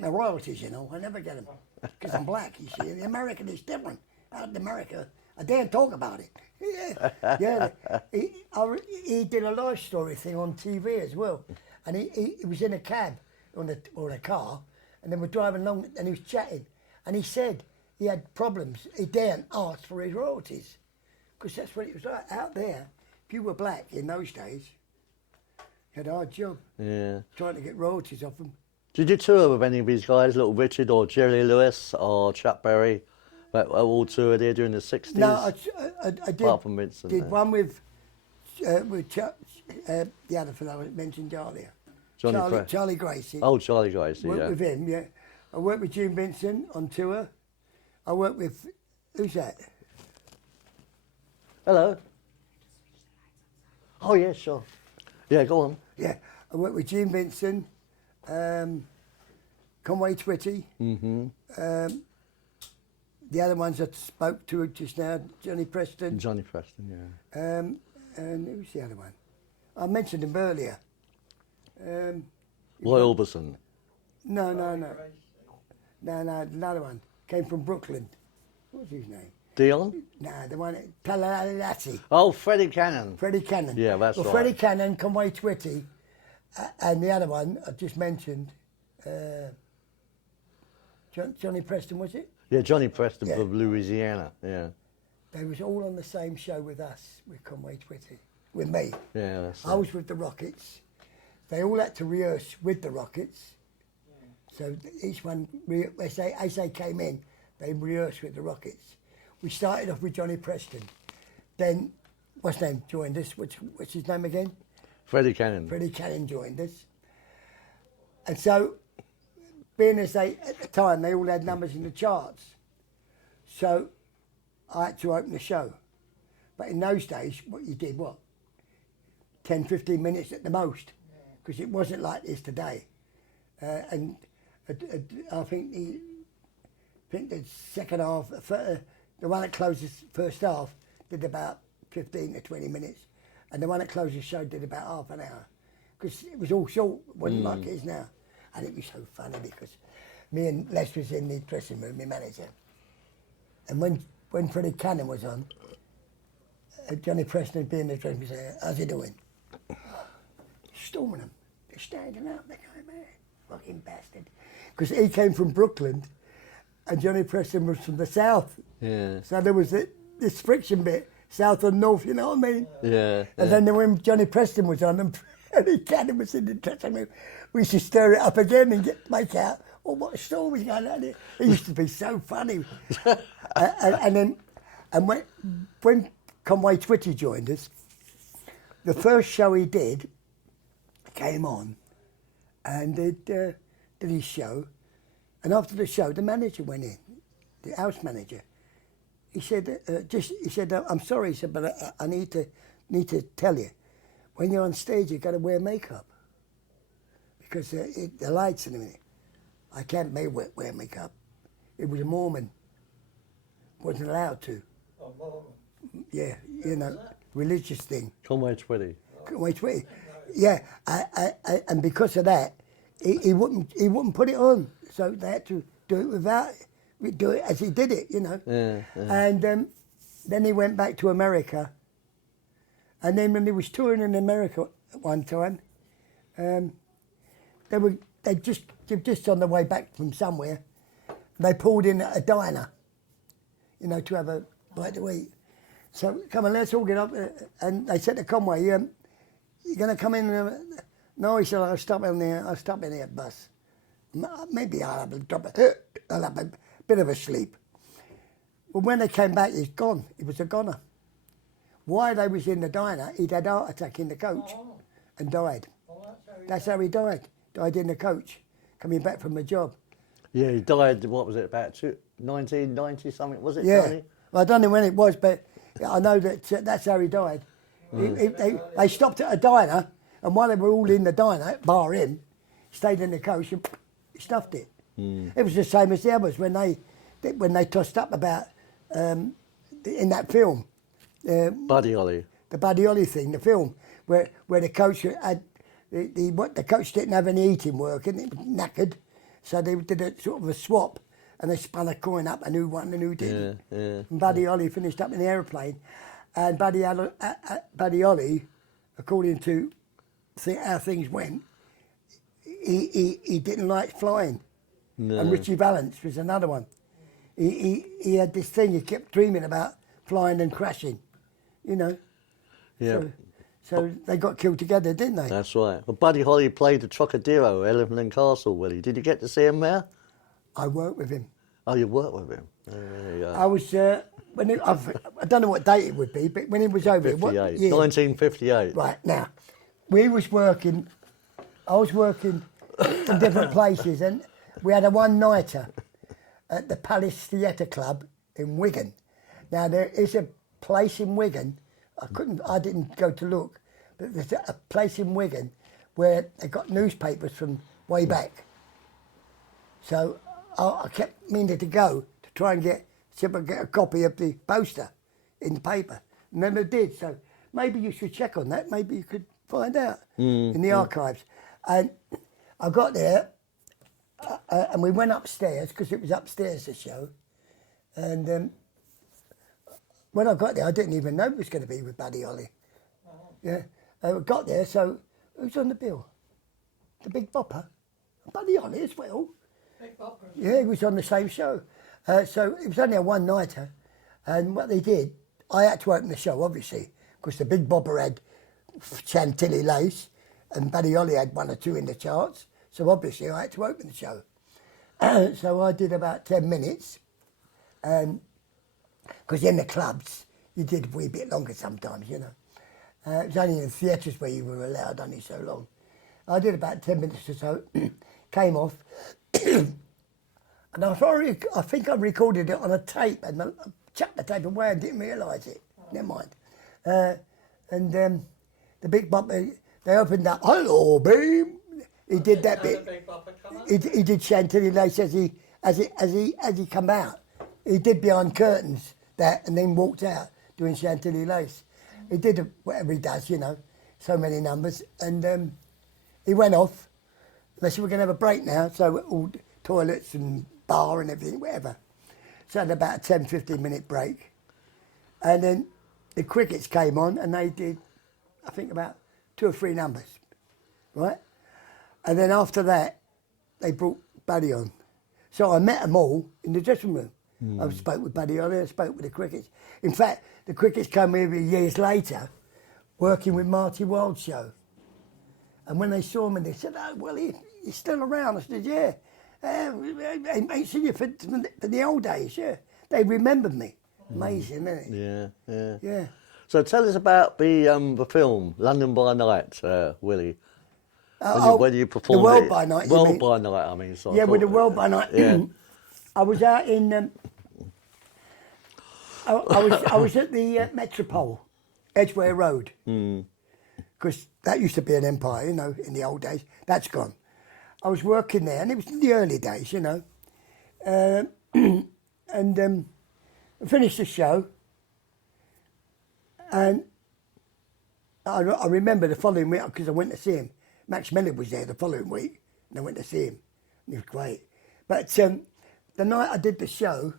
royalties, I never get them. Because I'm black, you see. In America, it's different. Out in America, I daren't talk about it. Yeah. He did a life story thing on TV as well. And he was in a cab or a car, and they were driving along, and he was chatting. And he said he had problems. He daren't ask for his royalties. Because that's what it was like. Out there, if you were black in those days, you had a hard job. Yeah. Trying to get royalties off them. Did you tour with any of these guys, Little Richard or Jerry Lewis or Chuck Berry, that all toured here during the 60s? No, I did. Apart from Vincent. Did one with Chuck, the other fellow I mentioned earlier. Charlie Gracie. Oh, Charlie Gracie, Worked yeah. with him, yeah. I worked with Gene Vincent on tour. I worked with, who's that? Hello. Oh, yeah, sure. Yeah, go on. Yeah, I worked with Gene Vincent, Conway Twitty. The other ones I spoke to just now, Johnny Preston. Johnny Preston, yeah. And who's the other one? I mentioned him earlier. Roy Orbison. No, another one. Came from Brooklyn. What was his name? Dion? Nah, the one at Tallahassee. Oh, Freddie Cannon. Freddie Cannon. Yeah, that's well, right. Freddie Cannon, Conway Twitty, and the other one I just mentioned, Johnny Preston, was it? Yeah, Johnny Preston Yeah. from Louisiana. Yeah, They was all on the same show with us, with Conway Twitty, with me. yeah. That's I was with the Rockets. They all had to rehearse with the Rockets. So each one, as they came in, they rehearsed with the Rockets. We started off with Johnny Preston. Then, what's his name joined us? What's his name again? Freddie Cannon. Freddie Cannon joined us. And so, being as they, at the time, they all had numbers in the charts. So, I had to open the show. But in those days, what you did, 10, 15 minutes at the most. Because it wasn't like this today. And I think the second half, the one that closed the first half did about 15 to 20 minutes. And the one that closed the show did about half an hour. Because it was all short, it wasn't like it is now. And it was so funny because me and Les was in the dressing room, my manager. And when Freddie Cannon was on, Johnny Preston would be in the dressing room and say, "How's he doing?" Storming them. They're standing up, they're going, "Man, fucking bastard." Because he came from Brooklyn and Johnny Preston was from the south. Yeah. So there was this friction bit, south and north, you know what I mean? Yeah. And then when Johnny Preston was on and Freddie Cannon was in the dressing room, we used to stir it up again and make out, what a storm was going on here. It used to be so funny. and when Conway Twitty joined us, the first show he did came on and did his show. And after the show, the manager went in, the house manager. He said, "I'm sorry," he said, "but I need to tell you, when you're on stage, you've got to wear makeup because the lights and everything. I can't wear makeup. It was a Mormon. Wasn't allowed to. Oh, Mormon. Yeah, you know, religious thing. Conway Twitty. Wait. Yeah, and because of that, he wouldn't put it on. So they had to do it without it. We do it as he did it, you know. Yeah. And then he went back to America. And then when he was touring in America at one time, they just on the way back from somewhere. They pulled in at a diner, you know, to have a bite to eat. So come on, let's all get up. And they said to Conway, "You're going to come in?" No, he said, I'll stop in the bus. Maybe I'll have a bit of a sleep. Well, when they came back, he's gone. He was a goner. While they was in the diner, he'd had a heart attack in the coach and died. That's how he died. Died in the coach, coming back from the job. Yeah, he died, what was it, about 1990 something, was it, Yeah. Tony? Well, I don't know when it was, but I know that's how he died. They stopped at a diner, and while they were all in the diner, bar him, stayed in the coach and stuffed it. It was the same as the others when they tossed up about in that film. Buddy Holly. The Buddy Holly thing, the film, where the coach had the coach didn't have any eating work and it was knackered, so they did a sort of a swap and they spun a coin up and who won and who didn't. Yeah. And Buddy Holly finished up in the aeroplane, and Buddy Holly, according to how things went, he didn't like flying. No. And Richie Valance was another one. He had this thing, he kept dreaming about flying and crashing, you know. Yeah. So they got killed together, didn't they? That's right. Well, Buddy Holly played the Trocadero, Elephant and Castle, Willie. Did you get to see him there? I worked with him. Oh, you worked with him? There you go. I was, I don't know what date it would be, but when it was over, 58. what year? 1958. Right, now, I was working in different places, and we had a one-nighter at the Palace Theatre Club in Wigan. Now, there is a place in Wigan, I didn't go to look, but there's a place in Wigan where they got newspapers from way back. So I kept meaning to go to try and see if I could get a copy of the poster in the paper. And never did, so maybe you should check on that. Maybe you could find out in the archives. And I got there, and we went upstairs, because it was upstairs, the show. And when I got there, I didn't even know it was going to be with Buddy Holly. Yeah, I got there, so who's on the bill? The Big Bopper, Buddy Holly as well. Big Bopper. Yeah, he was on the same show. So it was only a one-nighter, and what they did, I had to open the show, obviously, because the Big Bopper had Chantilly Lace, and Buddy Holly had 1 or 2 in the charts, so obviously I had to open the show. So I did about 10 minutes, because in the clubs, you did a wee bit longer sometimes, you know. It was only in the theatres where you were allowed only so long. I did about 10 minutes or so, came off, and I think I recorded it on a tape, and I chucked the tape away and didn't realise it. Never mind. The Big Bopper, they opened up, hello, babe. He did that bit. He did Chantilly Lace as he come out. He did behind curtains that, and then walked out doing Chantilly Lace. He did whatever he does, you know, so many numbers, and he went off. They said, we're going to have a break now, so all toilets and bar and everything, whatever. So I had about a 10, 15-minute break. And then the Crickets came on, and they did, I think, about 2 or 3 numbers, right? And then after that, they brought Buddy on. So I met them all in the dressing room. I spoke with Buddy Holly, I spoke with the Crickets. In fact, the Crickets came over years later, working with Marty Wilde's show. And when they saw me, they said, oh, well, he's still around. I said, yeah. I ain't seen you for the old days, yeah. They remembered me. Amazing, isn't it? Yeah. Yeah. So tell us about the film, London by Night, Willie. When you performed The World it. by Night, you World mean? by Night, I mean. So Yeah, with the World by Night. Yeah. I was out in... I was at the Metropole, Edgware Road. Because that used to be an empire, you know, in the old days. That's gone. I was working there, and it was in the early days, you know. I finished the show, and I remember the following week, because I went to see him. Max Miller was there the following week, and I went to see him. It was great. But the night I did the show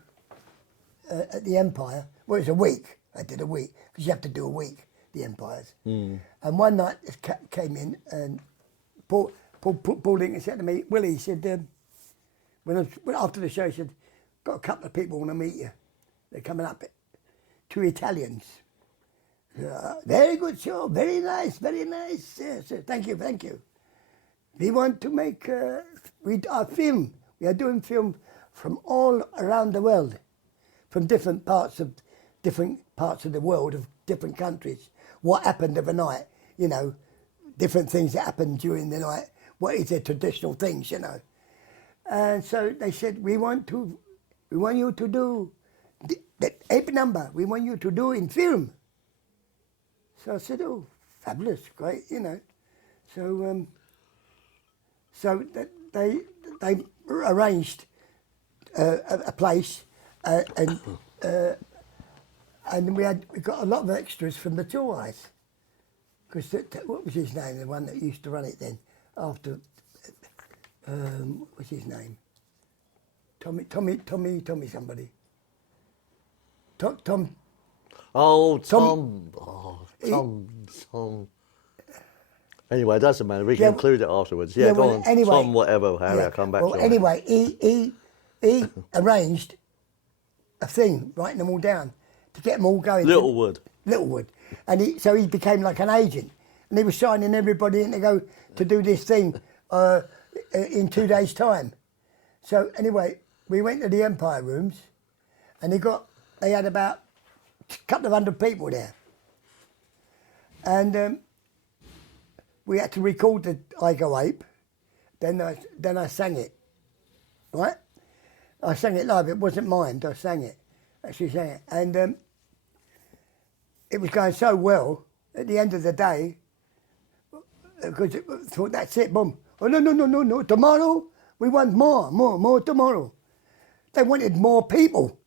at the Empire, well, it was a week. I did a week, because you have to do a week, the Empires. And one night it came in, and Paul Lincoln said to me, Willie, he said, after the show, he said, got a couple of people want to meet you. They're coming up, 2 Italians. Very good show, very nice, very nice. Yes, thank you. We want to make our film. We are doing film from all around the world, from different parts of the world, of different countries. What happened overnight, you know, different things that happened during the night. What is the traditional things, you know? And so they said, we want you to do that 8 number. We want you to do in film. So I said, oh, fabulous, great, you know. So they arranged a place, and we got a lot of extras from the tours. Because what was his name? The one that used to run it then. After, what was his name? Tommy somebody. Tom. Oh, Tom. Anyway, it doesn't matter. We can include it afterwards. Yeah, go on. Anyway, Tom, whatever, Harry, I'll come back to it. Anyway, he arranged a thing, writing them all down, to get them all going. Littlewood. And so he became like an agent. And he was signing everybody in to go to do this thing in 2 days' time. So anyway, we went to the Empire Rooms, and they had about a couple of 100 people there. And we had to record the I Go Ape. Then I sang it, right? I sang it live. It wasn't mine. I sang it. Actually sang it. And it was going so well, at the end of the day, because it thought, that's it, boom. Oh, no, tomorrow, we want more tomorrow. They wanted more people.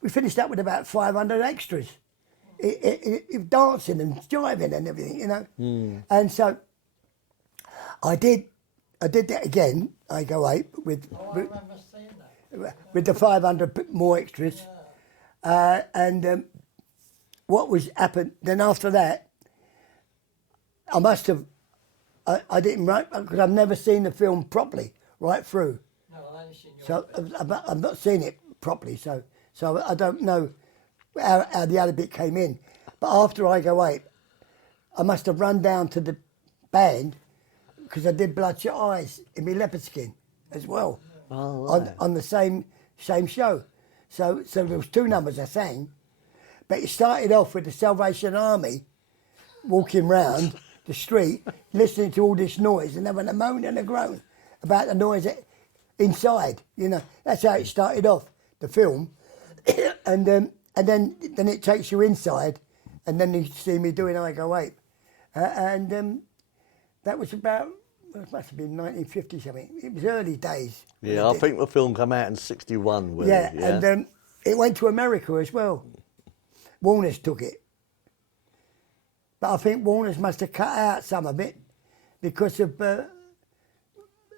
We finished up with about 500 extras. It dancing and jiving and everything, you know. And so I did that again. I Go Ape with the 500 more extras, and what was happened, then after that, I must have, I didn't write, because I've never seen the film properly, right through. No, I only seen your So bit. I've not seen it properly, so I don't know how the other bit came in. But after I Go Ape, I must have run down to the band because I did Bloodshot Eyes in my leopard skin as well on the same show. So there was 2 numbers I sang, but it started off with the Salvation Army walking round the street, listening to all this noise and having a moan and a groan about the noise inside. You know, that's how it started off, the film, and then it takes you inside, and then you see me doing I Go Ape, and that was about, it must have been 1950 something. It was early days. Yeah, I think the film came out in '61. Yeah, and it went to America as well. Warner's took it. But I think Warner's must have cut out some of it because of,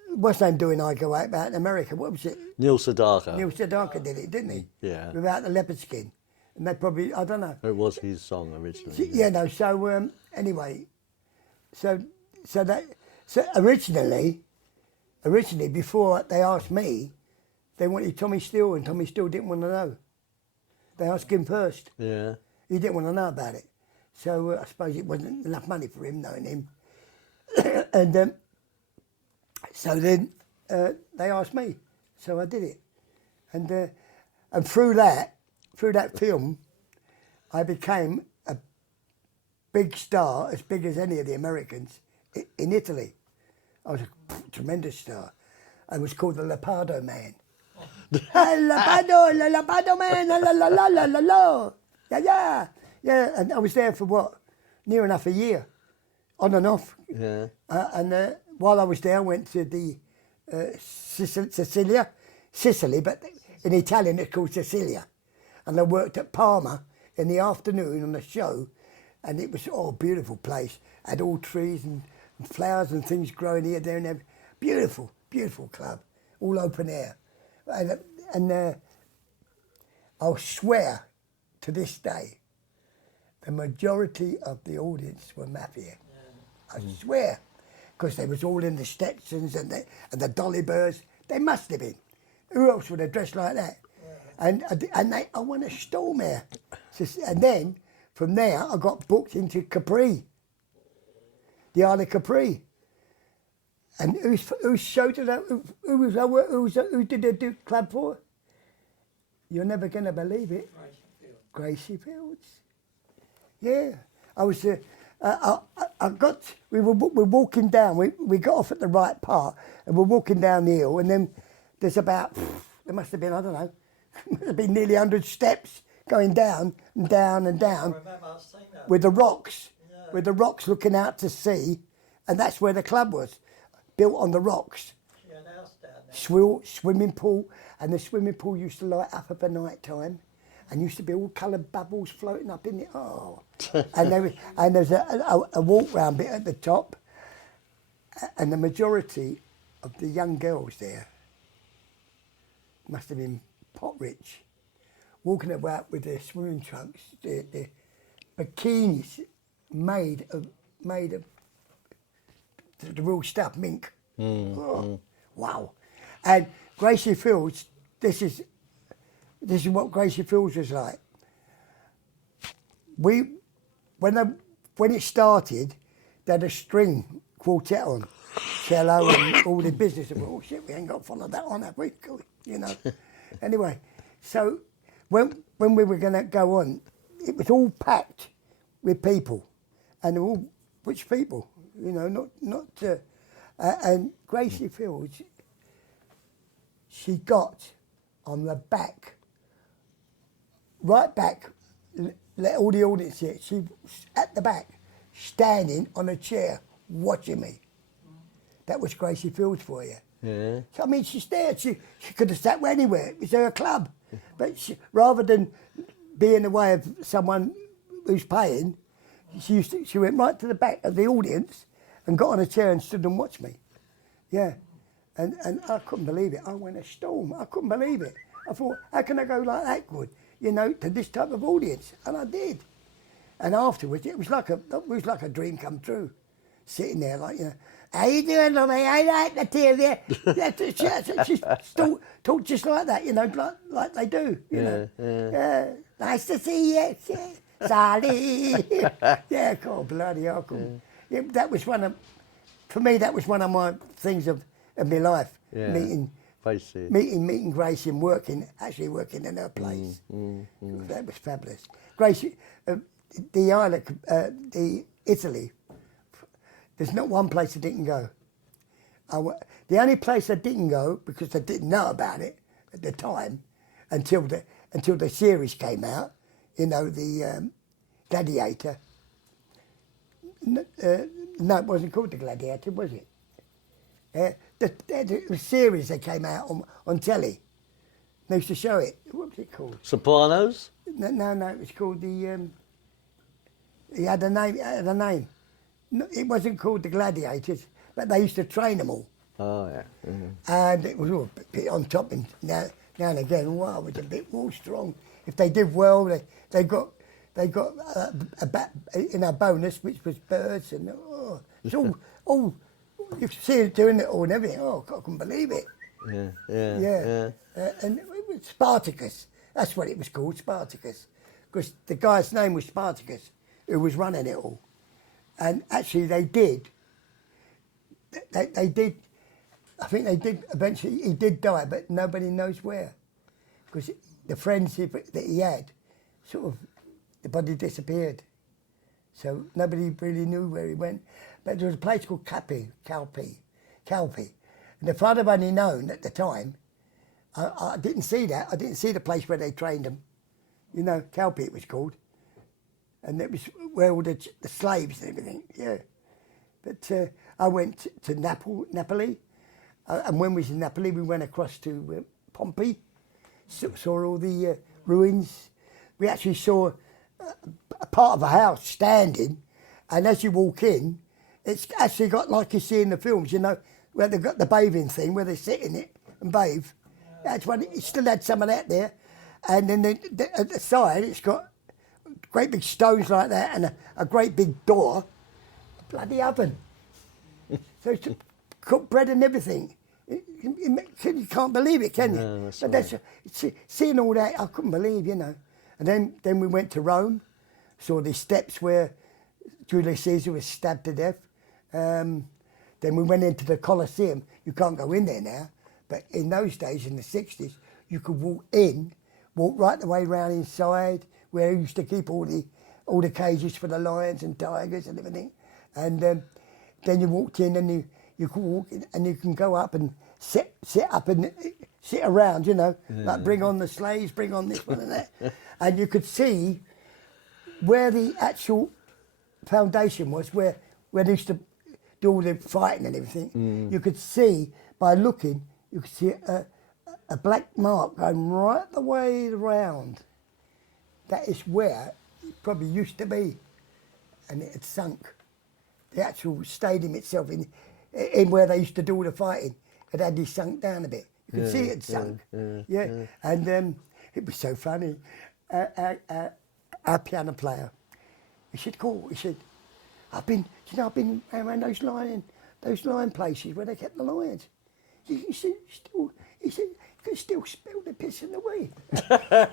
what's name doing I Go Ape out in America? What was it? Neil Sedaka. Neil Sedaka did it, didn't he? Yeah. Without the leopard skin. And they probably, I don't know. It was his song originally. Yeah, no, so anyway, so originally before they asked me, they wanted Tommy Steele, and Tommy Steele didn't want to know. They asked him first. Yeah. He didn't want to know about it. So I suppose it wasn't enough money for him, knowing him. And so then they asked me, so I did it. And through that film, I became a big star, as big as any of the Americans, in Italy. I was a tremendous star. I was called the Leopardo Man. Leopardo Man, la la la la la la. Yeah, and I was there for what? Near enough a year, on and off. Yeah. And while I was there, I went to the Sicily, but in Italian it's called Sicilia. And I worked at Parma in the afternoon on a show, and it was a beautiful place. Had all trees and flowers and things growing here, there, and there. Beautiful, beautiful club, all open air. And I'll swear to this day, the majority of the audience were mafia. I swear, because they was all in the Stetsons and the Dolly Birds. They must have been. Who else would have dressed like that? Yeah. I won a storm there. And then, from there, I got booked into Capri, the Isle of Capri. And whose show did that? Who did they do club for? You're never going to believe it. Gracie Fields. Yeah, I was. We were walking down. We got off at the right part, and we're walking down the hill, and then there's about there must have been, I don't know, must have been nearly 100 steps going down and down and down. I remember I seen that. With the rocks looking out to sea, and that's where the club was, built on the rocks. She had a house down there. Swimming pool, and the swimming pool used to light up at the night time, and used to be all coloured bubbles floating up in it. Oh, and there's a walk round bit at the top, and the majority of the young girls there must have been pot rich, walking about with their swimming trunks, their bikinis made of the real stuff, mink. Wow. And Gracie Fields, this is what Gracie Fields was like. When it started, they had a string quartet on, cello and all the business. And oh shit, we ain't got to follow that on, have we? You know. Anyway, so when we were going to go on, it was all packed with people, and all which people, you know, not. And Gracie Fields, she got on the back. Right back, let all the audience see it. She was at the back, standing on a chair, watching me. That was Gracie Fields for you. Yeah. So, I mean, she's there. She could have sat anywhere. It was her club. But rather than be in the way of someone who's paying, she went right to the back of the audience and got on a chair and stood and watched me. Yeah. And I couldn't believe it. I went a storm. I couldn't believe it. I thought, how can I go like that good? You know, to this type of audience. And I did. And afterwards, it was like a dream come true, sitting there like, you know, how you doing, Lommy? I like the two of you. She still talk just like that, you know, like they do, you know. Yeah. Nice to see you, Sally. Yeah, God, bloody hell. Yeah, that was for me, that was one of my things of my life, meeting Gracie and actually working in her place. That was fabulous. Gracie, the island, the Italy, there's not one place I didn't go. The only place I didn't go, because I didn't know about it at the time, until the series came out, you know, the Gladiator. No, it wasn't called the Gladiator, was it? The series that came out on telly. They used to show it. What was it called? Sopranos? No, it was called the... It had a name. No, it wasn't called the Gladiators, but they used to train them all. Oh, yeah. And it was all a bit on top, and now and again, wow, it was a bit more strong. If they did well, they got a bonus, which was birds, and it's all you see it doing it all and everything. Oh, God, I couldn't believe it. Yeah. And it was Spartacus. That's what it was called, Spartacus, because the guy's name was Spartacus, who was running it all. And actually, they did. I think they did. Eventually, he did die, but nobody knows where, because the friendship that he had, sort of, the body disappeared. So nobody really knew where he went. But there was a place called Calpe. And if I'd have only known at the time, I didn't see that. I didn't see the place where they trained them. You know, Calpe it was called. And it was where all the slaves and everything, yeah. But I went to Napoli, and when we was in Napoli, we went across to Pompeii, saw all the ruins. We actually saw a part of a house standing, and as you walk in, it's actually got like you see in the films, you know, where they've got the bathing thing, where they sit in it and bathe. That's one. It still had some of that there, and then at the side, it's got great big stones like that, and a great big door, a bloody oven. So it's to cook bread and everything. You can't believe it, can you? No, that's but right. Seeing all that, I couldn't believe, you know. And then we went to Rome, saw the steps where Julius Caesar was stabbed to death. Then we went into the Colosseum. You can't go in there now, but in those days, in the 60s, you could walk right the way round inside, where he used to keep all the cages for the lions and tigers and everything. And then you walked in, and you could walk in, and you can go up and sit up and sit around, you know, like bring on the slaves, bring on this one and that. And you could see where the actual foundation was, where they used to do all the fighting and everything. You could see, by looking, you could see a black mark going right the way around. That is where it probably used to be, and it had sunk. The actual stadium itself, in where they used to do all the fighting, it had sunk down a bit. You could see it had sunk. Yeah. And it was so funny. Our piano player, he said, I've been around those lion places where they kept the lions. He said, you can still smell the piss in the wee.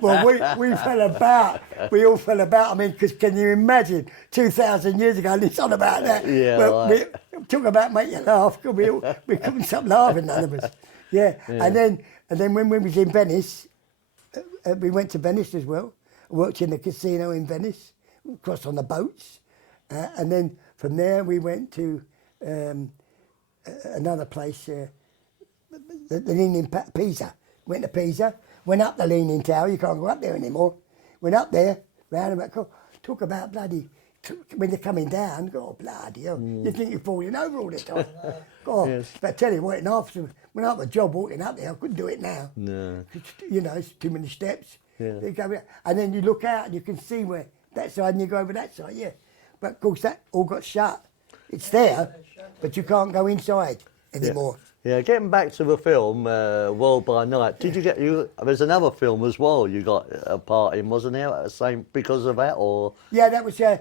Well, we fell about. We all fell about. I mean, because can you imagine 2,000 years ago, and it's on about that. Yeah, well, right. we talk about make you laugh. We couldn't stop laughing, none of us. Yeah. And then when we was in Venice, we went to Venice as well. I worked in the casino in Venice, crossed on the boats, and then from there we went to another place. The Leaning Pisa. Went to Pisa, went up the Leaning Tower. You can't go up there anymore. Went up there, round about. Talk about bloody when you're coming down. God, bloody hell! You think you're falling over all the time. God, Yes. but I tell you what, when I have a job walking up there, I couldn't do it now. No. You know, it's too many steps. Yeah. You go, and then you look out and you can see where that side, and you go over that side. Yeah, but of course that all got shut. It's there, but you can't go inside anymore. Yeah, getting back to the film, World by Night, did you get there's another film as well you got a part in, wasn't there? Same because of that, or? Yeah, that was a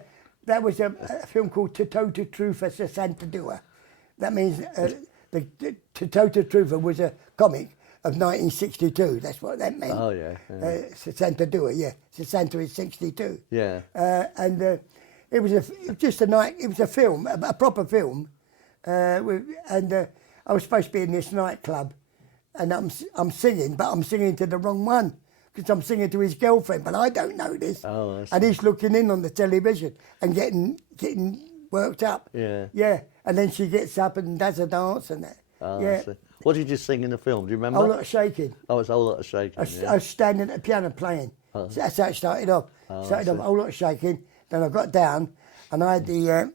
film called To Tota Trufa Se Santa Dua. That means the To Tota Trufa was a comic of 1962. That's what that meant. Oh yeah. Se Santa Dua, yeah. Se Santa is 62. Yeah. And it was It was a film, a proper film, and I was supposed to be in this nightclub, and I'm singing, but I'm singing to the wrong one because I'm singing to his girlfriend, but I don't know this. Oh, I see. And he's looking in on the television and getting worked up. Yeah. Yeah, and then she gets up and does a dance and that. Oh, yeah. I see. What did you sing in the film? Do you remember? A lot of shaking. Oh, it's a whole lot of shaking. I was standing at the piano playing. So that's how it started off. Started off a whole lot of shaking. Then I got down, and I had the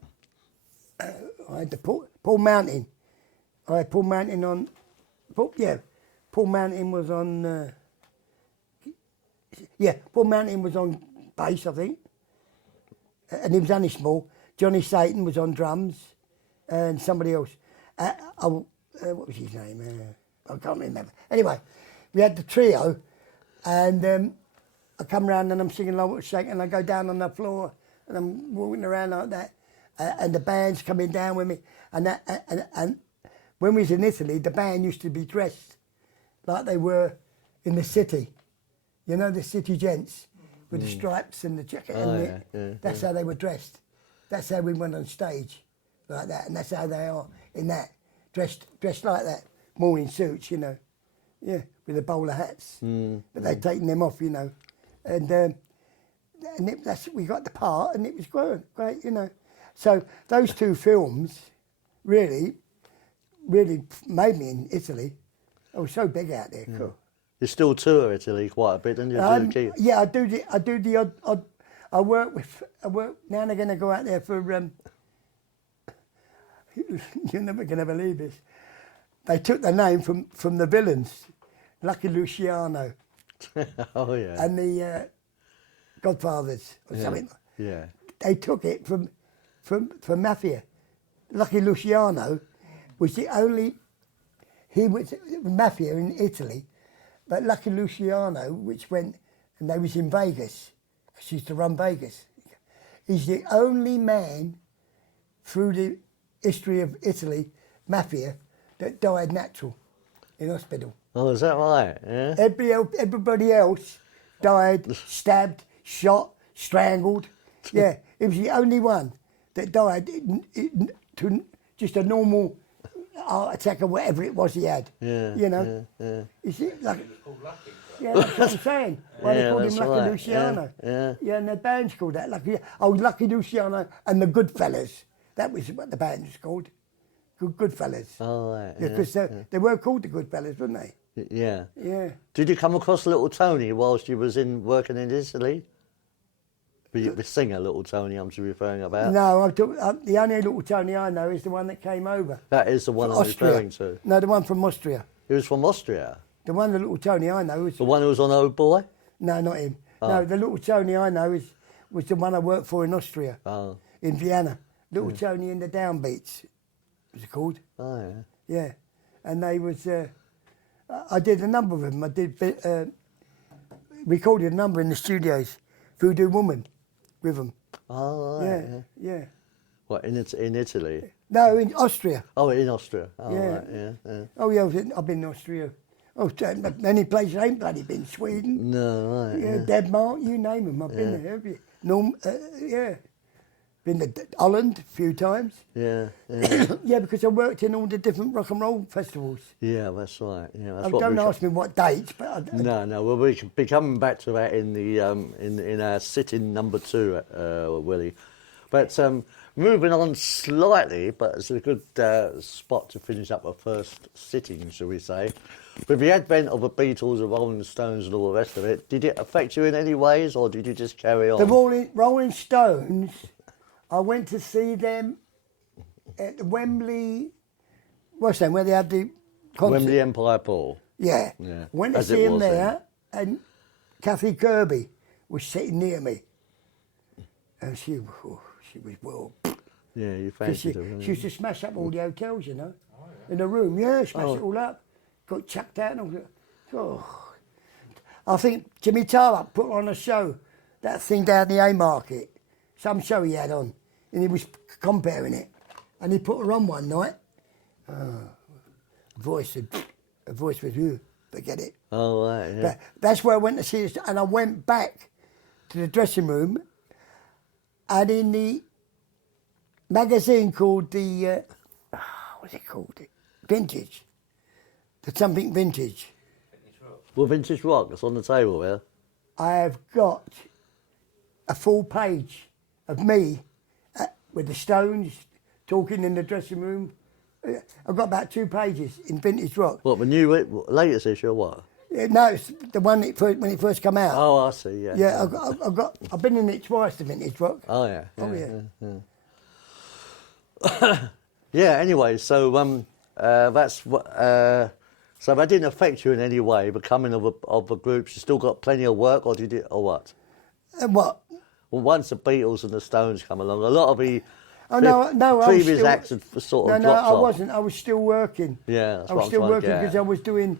Paul Mountain. I had Paul Mountain on. Paul Mountain was on. Paul Mountain was on bass, I think, and he was only small. Johnny Satan was on drums, and somebody else. What was his name? I can't remember. Anyway, we had the trio, and I come round and I'm singing "Love Will Shake," and I go down on the floor and I'm walking around like that, and the band's coming down with me, and when we was in Italy, the band used to be dressed like they were in the city, you know, the city gents with the stripes and the jacket, that's how they were dressed. That's how we went on stage, like that, and that's how they are in that. Dressed like that, morning suits, you know, with the bowler hats, but they'd taken them off, you know, and we got the part, and it was great, you know. So those two films really made me in Italy. I was so big out there. Cool. You still tour Italy quite a bit, don't you? Yeah, I do the odd. I work now and again. I go out there for. You're never going to believe this. They took the name from the villains, Lucky Luciano. Oh yeah. And the Godfathers or something. Yeah. They took it from Mafia. Lucky Luciano was the only. He was Mafia in Italy, but Lucky Luciano, which went and they was in Vegas, because she used to run Vegas. He's the only man through the history of Italy, Mafia, that died natural in hospital. Oh, is that right? Yeah. Everybody else died stabbed, shot, strangled. Yeah, he was the only one that died to just a normal heart attack or whatever it was he had. Yeah. You know. Yeah. You see, like. Lucky. Yeah, that's what I'm saying. Why they called him Lucky right. Luciano. Yeah. And the band's called that. Lucky Luciano and the Goodfellas. That was what the band was called. Goodfellas. Oh, right. Because they were called the Goodfellas, weren't they? Yeah. Yeah. Did you come across Little Tony whilst you was working in Italy? The singer Little Tony I'm referring about? No, the only Little Tony I know is the one that came over. That is the one I'm referring to. No, the one from Austria. He was from Austria? The one, the Little Tony I know is... The one who was on Old Boy? No, not him. Oh. No, the Little Tony I know was the one I worked for in Austria, in Vienna. Little Tony and the Downbeats, was it called? Oh, yeah. Yeah, and they was... I did a number of them. I did recorded a number in the studios, Voodoo Woman, with them. Oh, right. Yeah. What, in Italy? No, in Austria. Oh, in Austria. Oh, Yeah. right, yeah. Oh, yeah, I've been in Austria. Oh, many places I ain't bloody been. Sweden. No, right, Yeah, Denmark, you name them. I've been there. Have you? Yeah. Been to Holland a few times. Yeah. Yeah, because I worked in all the different rock and roll festivals. Yeah, that's right. Yeah, that's Don't ask me what dates, but No. Well, we should be coming back to that in the in our sitting number 2, Willie. But moving on slightly, but it's a good spot to finish up our first sitting, shall we say. With the advent of the Beatles, the Rolling Stones, and all the rest of it, did it affect you in any ways, or did you just carry on? the Rolling Stones. I went to see them at Wembley. What's that? Where they had the concert? Wembley Empire Hall. Yeah. Went to As it see him was there, and Kathy Kirby was sitting near me, and she was well. Yeah, you Because fancied her. she used to smash up all the hotels, you know. in the room. Yeah, smashed Oh. it all up. Got chucked out and all that. Oh. I think Jimmy Tarbuck put on a show, that thing down the Haymarket, some show he had on, and he was comparing it. And he put her on one night. A voice was, forget it. Oh, right, yeah. But that's where I went to see this, and I went back to the dressing room, and in the magazine called the, what's it called? Vintage. The something vintage. Well, Vintage Rock, it's on the table there. I have got a full page of me with the Stones talking in the dressing room. I've got about 2 pages in Vintage Rock. What, the new latest issue or what? No, it's the one when it first came out. Oh, I see, yeah. Yeah, I've been in it twice, the Vintage Rock. Oh, yeah. Oh, yeah. Yeah, anyway, so that's what... so that didn't affect you in any way, becoming of a group. You still got plenty of work, or did it, or what? And what? Well, once the Beatles and the Stones come along, a lot of the I previous was acts had sort of no, dropped I off. wasn't. I was still working. Yeah, that's I what was I'm still trying to working get at. because I was doing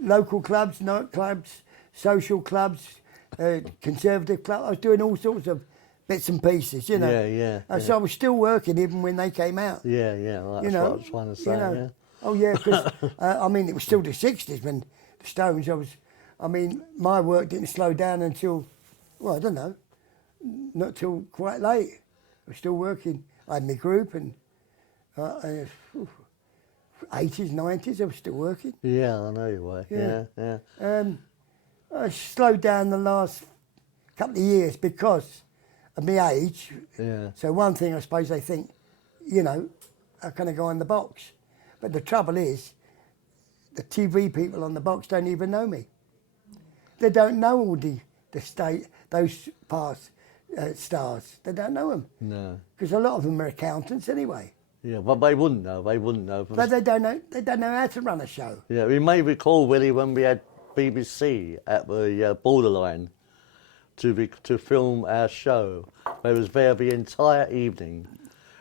local clubs, nightclubs, social clubs, conservative clubs. I was doing all sorts of bits and pieces, you know. Yeah. So I was still working even when they came out. Yeah, well, that's You know, what I was trying to say, yeah. Oh yeah, because I mean it was still the '60s when the Stones. My work didn't slow down until, well, I don't know, not till quite late. I was still working. I had my group and 80s, 90s. I was still working. Yeah, I know you were. Yeah. I slowed down the last couple of years because of my age. Yeah. So one thing I suppose they think, you know, how can I go on the box? But the trouble is, the TV people on the box don't even know me. They don't know all those past stars. They don't know them. No. Because a lot of them are accountants anyway. Yeah, but they wouldn't know. But they don't know. They don't know how to run a show. Yeah, we may recall, Willie, when we had BBC at the borderline to film our show. They was there the entire evening,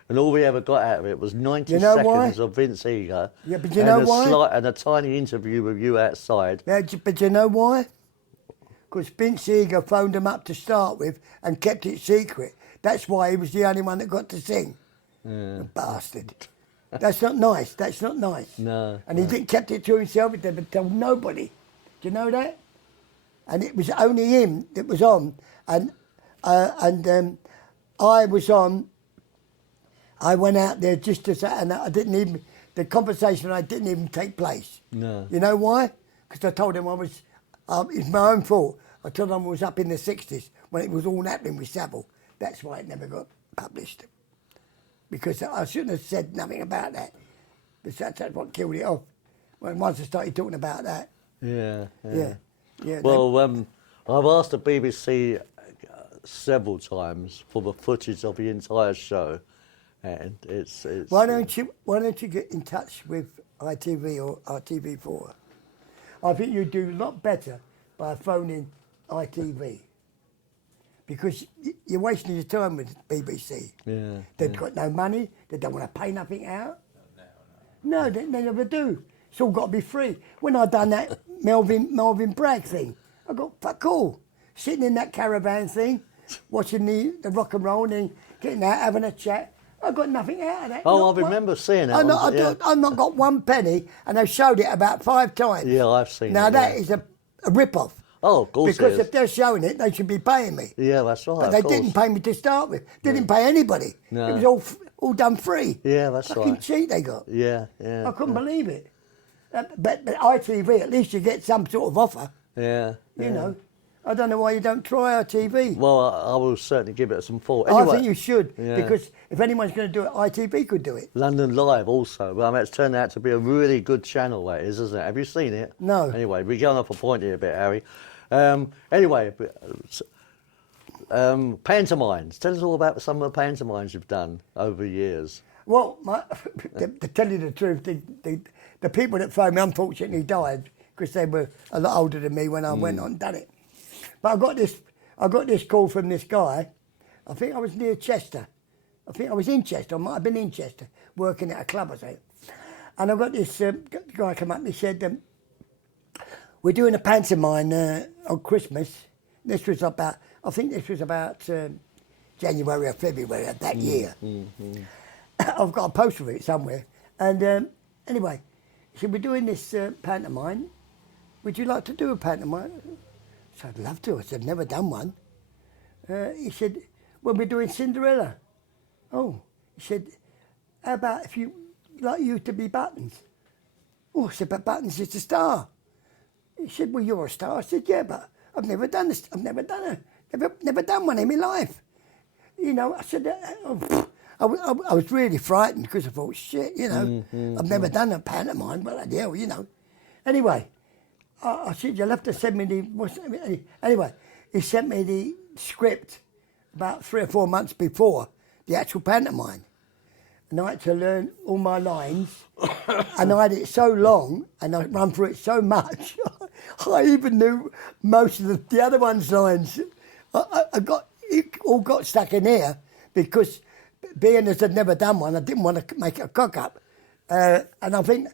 and all we ever got out of it was 90 seconds of Vince Eager. Yeah, but you know why? And a tiny interview with you outside. Yeah, but you know why? Because Vince Eager phoned him up to start with and kept it secret. That's why he was the only one that got to sing. The bastard. That's not nice. That's not nice. No. And he didn't kept it to himself. He never told nobody. Do you know that? And it was only him that was on. And I was on. I went out there just to say, and I didn't even, the conversation didn't even take place. No. You know why? Because I told him it's my own fault. I told him I was up in the 60s when it was all happening with Savile. That's why it never got published. Because I shouldn't have said nothing about that. But that's what killed it off. Once I started talking about that. Yeah. Well, I've asked the BBC several times for the footage of the entire show, and it's. Why don't you get in touch with ITV or RTV4? I think you'd do a lot better by phoning ITV. Because you're wasting your time with BBC. Yeah. They've got no money. They don't want to pay nothing out. No, they never do. It's all got to be free. When I done that Melvin Bragg thing, I got fuck all. Sitting in that caravan thing, watching the rock and roll and getting out, having a chat. I got nothing out of that. Oh, I remember seeing it. I've not got one penny, and they've showed it about 5 times. Yeah, I've seen now it. That is a rip-off. Oh, of course Because it is. if they're showing it, they should be paying me. Yeah, that's right. But they didn't pay me to start with. They didn't pay anybody. No. It was all done free. Yeah, that's Fucking right. cheat they got. Yeah. I couldn't believe it. But ITV, at least you get some sort of offer. Yeah. You know. I don't know why you don't try ITV. Well, I will certainly give it some thought. Anyway, I think you should, Yeah. because if anyone's going to do it, ITV could do it. London Live also. Well, I mean, it's turned out to be a really good channel, that is, isn't it? Have you seen it? No. Anyway, we're going off a point here a bit, Harry. Anyway, pantomimes. Tell us all about some of the pantomimes you've done over the years. Well, to tell you the truth, the people that phoned me unfortunately died because they were a lot older than me when I went on and done it. But I got this call from this guy. I think I was near Chester. I think I was in Chester. I might have been in Chester, working at a club or something. And I've got this guy come up and he said, we're doing a pantomime on Christmas. This was about, I think this was about January or February of that year. I've got a poster of it somewhere. And anyway, he said, we're doing this pantomime. Would you like to do a pantomime? I said, I'd love to. I said, never done one. He said, well, we're doing Cinderella. Oh, he said, how about if you like you to be Buttons? Oh, I said, but Buttons is the star. He said, well, you're a star. I said, yeah, but I've never done this. I've never done one in my life. You know, I said, I was really frightened because I thought, shit, you know, I've never done a pantomime, but hell, you know. Anyway, I said, you'll have to send me the... Anyway, he sent me the script about 3 or 4 months before the actual pantomime. And I had to learn all my lines. And I had it so long, and I run through it so much, I even knew most of the other one's lines. It all got stuck in here because being as I'd never done one, I didn't want to make it a cock-up. And I think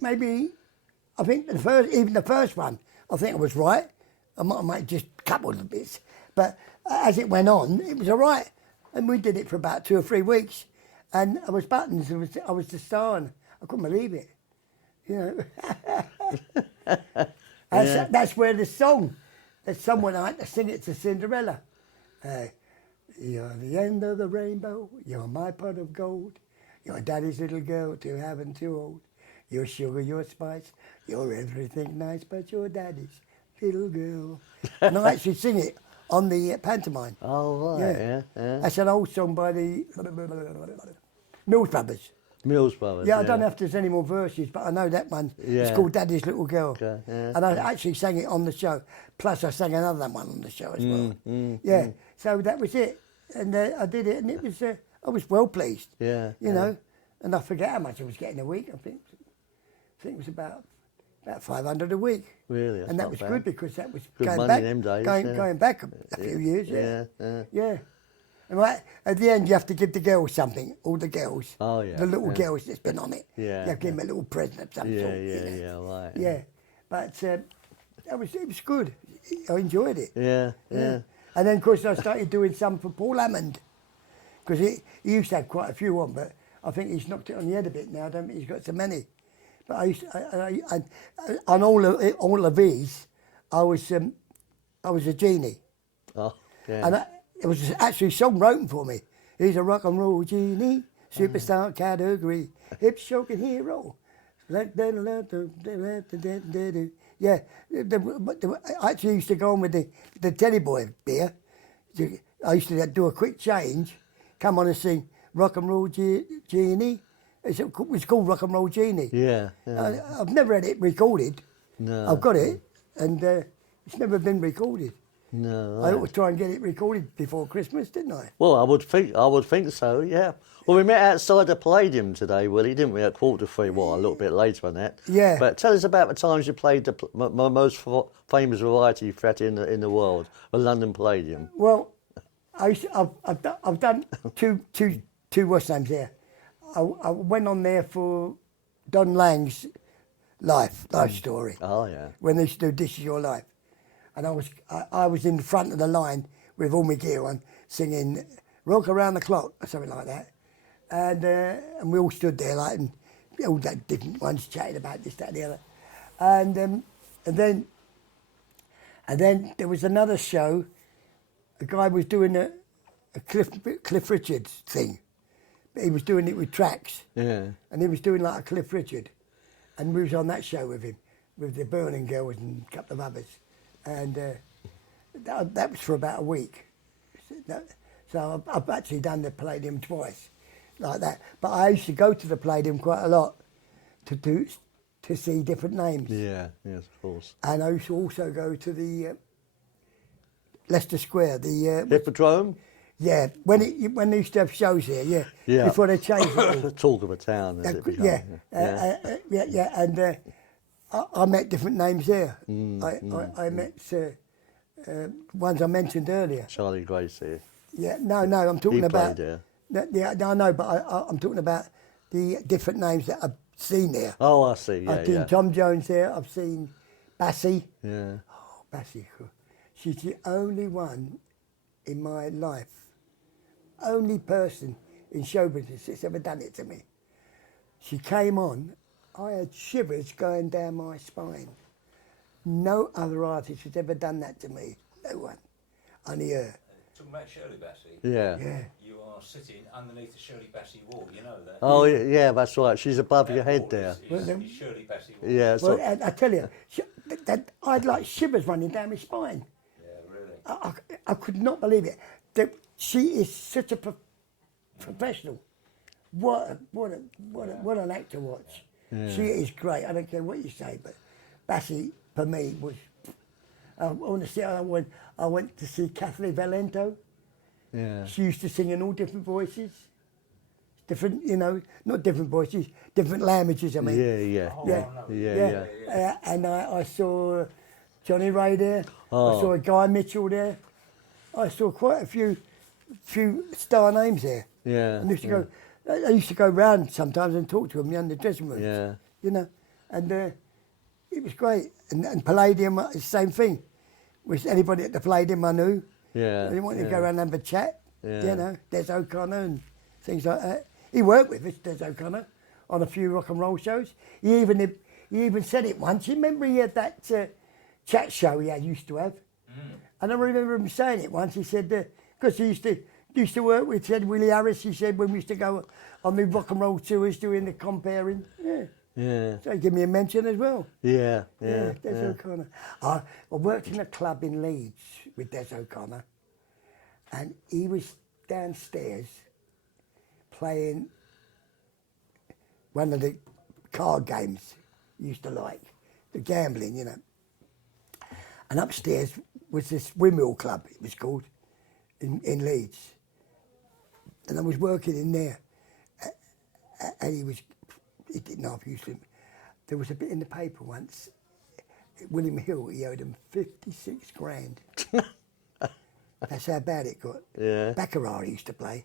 maybe the first one, I think I was right. I might have made just a couple of bits. But as it went on, it was all right. And we did it for about 2 or 3 weeks. And I was Buttons, I was the star, and I couldn't believe it. You know? That's where the song, there's someone I had to sing it to Cinderella. You're the end of the rainbow, you're my pot of gold, you're daddy's little girl, too having too old. You're sugar, you're spice, you're everything nice, but you're daddy's little girl. And I actually sing it on the pantomime. Oh, right, yeah. That's an old song by the Mills Brothers. Mills Brothers. Yeah, I don't know if there's any more verses, but I know that one. Yeah. It's called Daddy's Little Girl. Okay, yeah, And I actually sang it on the show. Plus I sang another one on the show as well. So that was it. And I did it, and it was I was well pleased. Yeah. You know, and I forget how much I was getting a week. I think it was about 500 a week. Really? That's and that not was bad. good because that was Good going money back, in them days, going back a few years. Yeah. And right, at the end, you have to give the girls something, all the girls. Oh, yeah. The little girls that's been on it. Yeah, You have to give them a little present of some sort. Right. Yeah. But it was good. I enjoyed it. Yeah. And then, of course, I started doing some for Paul Hammond. Because he used to have quite a few on, but I think he's knocked it on the head a bit now. I don't think he's got so many. But on all of these, I was a genie. Oh, yeah. And it was actually a song written for me. He's a rock and roll genie, superstar category, hip choking hero. Yeah, I actually used to go on with the Teddy Boy beer. I used to do a quick change, come on and sing rock and roll genie. It was called Rock and Roll Genie. Yeah. I've never had it recorded. No. I've got it, and it's never been recorded. No. I ought to try and get it recorded before Christmas, didn't I? Well, I would think so. Yeah. Well, we met outside the Palladium today, Willie, didn't we? At 2:45. Well, a little bit later on that. Yeah. But tell us about the times you played the most famous variety theatre in the world, the London Palladium. Well, I've done two what's names there. I went on there for Don Lang's life story. Oh yeah. When they used to do This Is Your Life, and I was in the front of the line with all my gear on, singing "Rock Around the Clock" or something like that, and we all stood there like and all that different ones chatting about this, that, and the other, and then there was another show. A guy was doing a Cliff Richards thing. He was doing it with tracks. Yeah. And he was doing like a Cliff Richard. And we was on that show with him, with the Burning Girls and a couple of others. And that was for about a week. So I've actually done the Palladium twice, like that. But I used to go to the Palladium quite a lot to see different names. Yeah, yes, of course. And I used to also go to the Leicester Square, the... Hippodrome? Yeah, when they used to have shows here, Yeah. before they changed it all. The talk of a town, as it became. And I met different names there. I met ones I mentioned earlier. Charlie Grace here. Yeah, no, I'm talking He about... played there. Yeah, no, I know, but I'm talking about the different names that seen there. Oh, I see. Yeah, I've seen yeah. Tom Jones there. I've seen Bassie. Yeah. Oh, Bassie. She's the only one in my life, only person in show business that's ever done it to me. She came on, I had shivers going down my spine. No other artist has ever done that to me. No one. Only her. Talking about Shirley Bassey. Yeah. Yeah. You are sitting underneath the Shirley Bassey wall. You know that. Oh, yeah, that's right. She's above your That head wall there. is Shirley Bassey wall. Yeah. Well, So, I tell you, I'd like shivers running down my spine. Yeah, really. I could not believe it. That she is such a professional. What an act to watch. She is great. I don't care what you say, but Bassie for me was. I went to see Kathleen Valento. yeah. She used to sing in all different voices, different, not different voices, different languages. I mean, Yeah. Oh, yeah, no. Yeah. and I saw Johnny Ray there. Oh. I saw Guy Mitchell there. I saw quite a few star names there. Yeah. And I used to go round sometimes and talk to them in the dressing room. Yeah. And it was great. And Palladium, the same thing. Was anybody at the Palladium I knew? Yeah. I didn't want to go around and have a chat. Yeah. Des O'Connor and things like that. He worked with us, Des O'Connor, on a few rock and roll shows. He even said it once. You remember he had that chat show he used to have? And I remember him saying it once. He said, because he used to work with Wee Willie Harris, he said, when we used to go on the rock and roll tours doing the comparing. Yeah. Yeah. So he gave me a mention as well. Yeah. Des O'Connor. I worked in a club in Leeds with Des O'Connor, and he was downstairs playing one of the card games he used to like, the gambling, And upstairs was this windmill club, it was called, in Leeds. And I was working in there, and he didn't know if he used to. There was a bit in the paper once. William Hill, he owed him 56 grand. That's how bad it got. Yeah. Baccarat he used to play.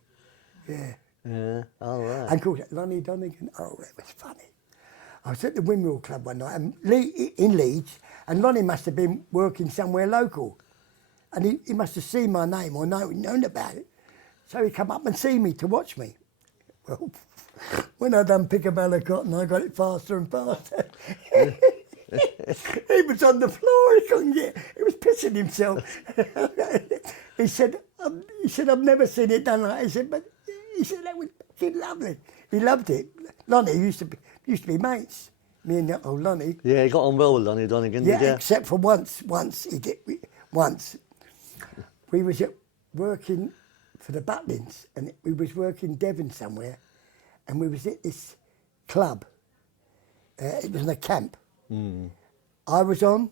Yeah. Yeah. All right. And of course, Lonnie Donegan, oh, that was funny. I was at the Windmill Club one night in Leeds, and Lonnie must have been working somewhere local. And he must have seen my name or known about it. So he come up and see me to watch me. Well, when I done Piccabella Cotton, I got it faster and faster. He was on the floor, he couldn't he was pissing himself. He said, I've never seen it done like that. He said, that was fucking lovely. He loved it. Lonnie used to be mates. Me and old Lonnie. Yeah, he got on well with Lonnie Donegan, Yeah, did you? except for once he did. Once we was working for the Butlins, and we was working Devon somewhere, and we was at this club. It was in a camp. I was on,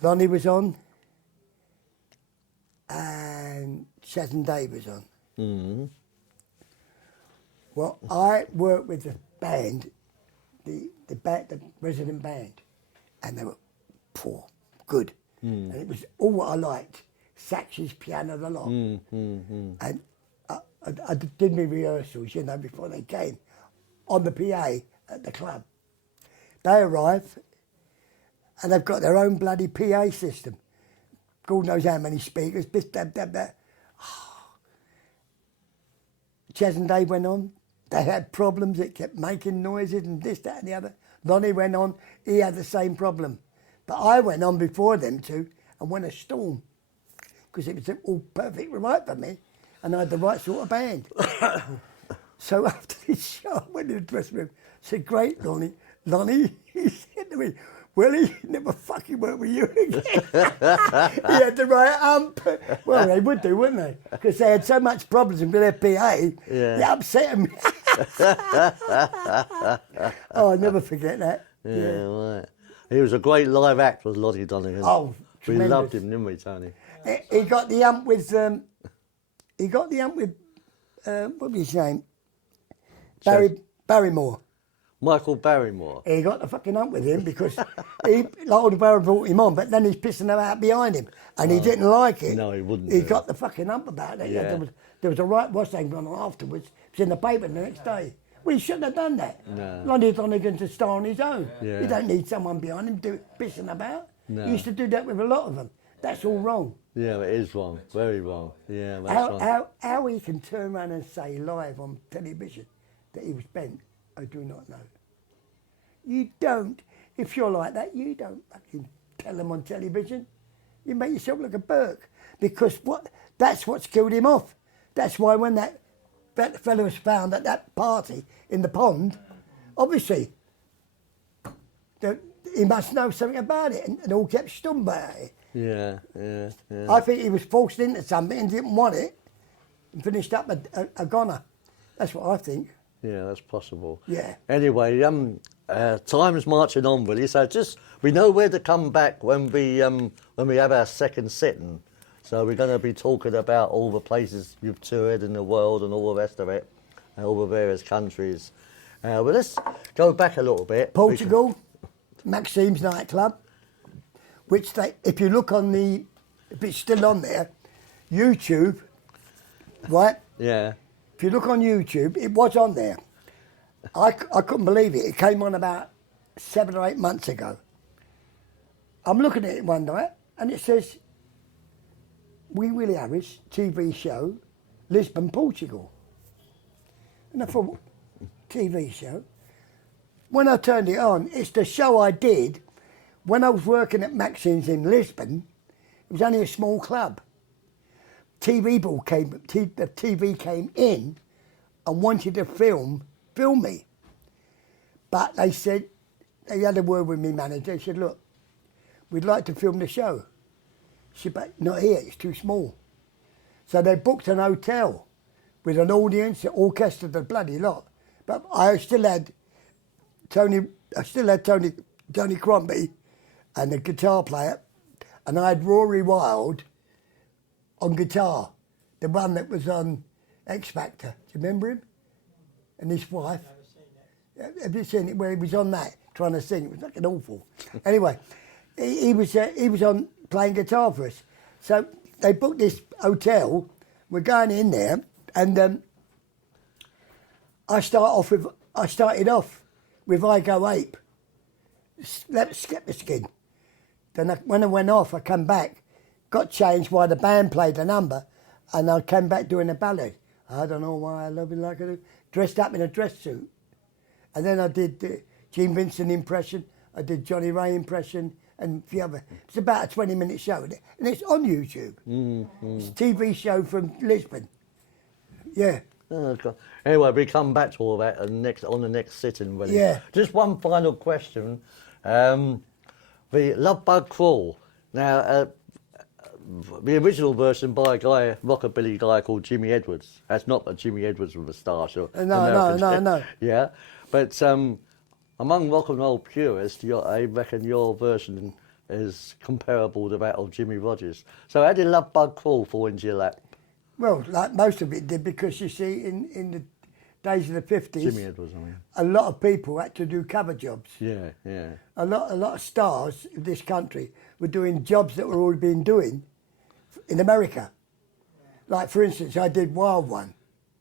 Lonnie was on, and Shaz and Dave was on. Well, I worked with the band, the resident band, and they were poor, good. And it was all what I liked. Saxes, piano, the lot. And I did my rehearsals, before they came, on the PA at the club. They arrive, and they've got their own bloody PA system. God knows how many speakers. Chaz and Dave went on. They had problems. It kept making noises and this, that, and the other. Lonnie went on. He had the same problem. But I went on before them two and went a storm because it was all perfect right for me, and I had the right sort of band. So after this show, I went to the dressing room. Said, "Great, Lonnie." Lonnie, he said to me, "Willie, never fucking work with you again." He had the right ump. Well, they would do, wouldn't they? Because they had so much problems with their PA. Yeah. It upset them. Oh, I'll never forget that. Yeah, right. He was a great live act, was Lonnie Donegan. Oh, we tremendous. loved him, didn't we, Tony? He got the ump with. What was his name? Barrymore. Michael Barrymore. He got the fucking hump with him because Lord Barrow brought him on, but then he's pissing about behind him, and he didn't like it. No, he wouldn't He do got the fucking hump about it. Yeah. There was a right wash thing going on afterwards. It was in the paper the next day. Well, he shouldn't have done that. No. Lonnie Donegan's a star on his own. Yeah. He don't need someone behind him pissing about. No. He used to do that with a lot of them. That's all wrong. Yeah, it is wrong. Very wrong. Yeah, that's wrong. How he can turn around and say live on television that he was bent, I do not know. You don't, if you're like that, you don't fucking tell them on television. You make yourself look a Burke. Because that's what's killed him off. That's why when that fellow was found at that party in the pond, obviously, he must know something about it and all kept stum about it. Yeah. I think he was forced into something and didn't want it and finished up a goner. That's what I think. Yeah, that's possible. Yeah. Anyway, time's marching on, really. So we know where to come back when we have our second sitting. So we're going to be talking about all the places you've toured in the world and all the rest of it, and all the various countries. Well, let's go back a little bit. Portugal, Maxime's nightclub, which if you look on if it's still on there, YouTube, right? Yeah. If you look on YouTube, it was on there. I couldn't believe it. It came on about 7 or 8 months ago. I'm looking at it one night, and it says, Wee Willie Harris, TV show, Lisbon, Portugal. And I thought, TV show? When I turned it on, it's the show I did when I was working at Maxine's in Lisbon. It was only a small club. The TV came in and wanted to film me. But they said, they had a word with me manager, they said, look, we'd like to film the show. She said, but not here, it's too small. So they booked an hotel with an audience, an orchestra, the bloody lot. But I still had Tony Crombie and the guitar player, and I had Rory Wilde on guitar, the one that was on X Factor. Do you remember him? And his wife. Have you seen it where he was on that, trying to sing? It was fucking awful. Anyway, he was on playing guitar for us. So they booked this hotel. We're going in there, and I started off with I Go Ape. Let's skip the skin. Then when I went off, I come back, got changed while the band played the number, and I came back doing a ballad. I don't know why I love you like I do. Dressed up in a dress suit. And then I did the Gene Vincent impression, I did Johnny Ray impression, and a few other. It's about a 20-minute show, and it's on YouTube. It's a TV show from Lisbon. Yeah. Oh, God. Anyway, we come back to all that on the next sitting. Really. Yeah. Just one final question. The Love Bug Crawl. Now, the original version by a guy, rockabilly guy called Jimmy Edwards. That's not a Jimmy Edwards with a moustache. No. Yeah, but among rock and roll purists, I reckon your version is comparable to that of Jimmy Rogers. So how did Love Bug Crawl fall into your lap? Well, like most of it did, because you see, in the days of the 50s, Jimmy Edwards, I mean. a lot of people had to do cover jobs. Yeah. A lot of stars of this country were doing jobs that were already being doing in America. Like, for instance, I did Wild One.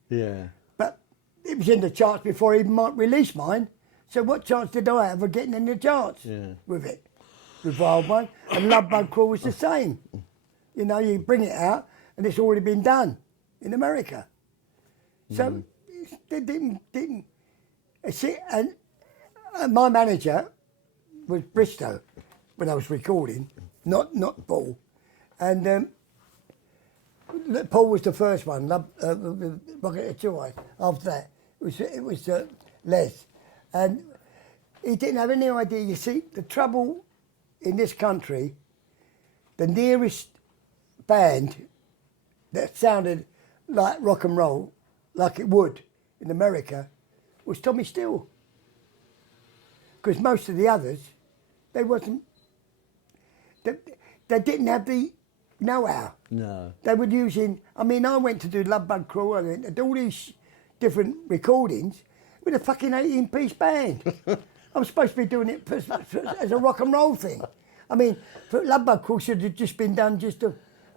Yeah. But it was in the charts before I even might release mine. So what chance did I have of getting in the charts with it? With Wild One. And Love Bug Crawl was the same. You know, you bring it out and it's already been done in America. So they didn't see, and my manager was Bristow when I was recording, not Paul. And Paul was the first one, Rocket at Two Eyes. After that, it was Les. And he didn't have any idea. You see, the trouble in this country, the nearest band that sounded like rock and roll, like it would in America, was Tommy Steele. Because most of the others, they didn't have the know-how. No. They were using, I mean, I went to do Love Bug Crawl and all these different recordings with a fucking 18-piece band. I was supposed to be doing it as a rock and roll thing. I mean, Love Bug Crawl should have just been done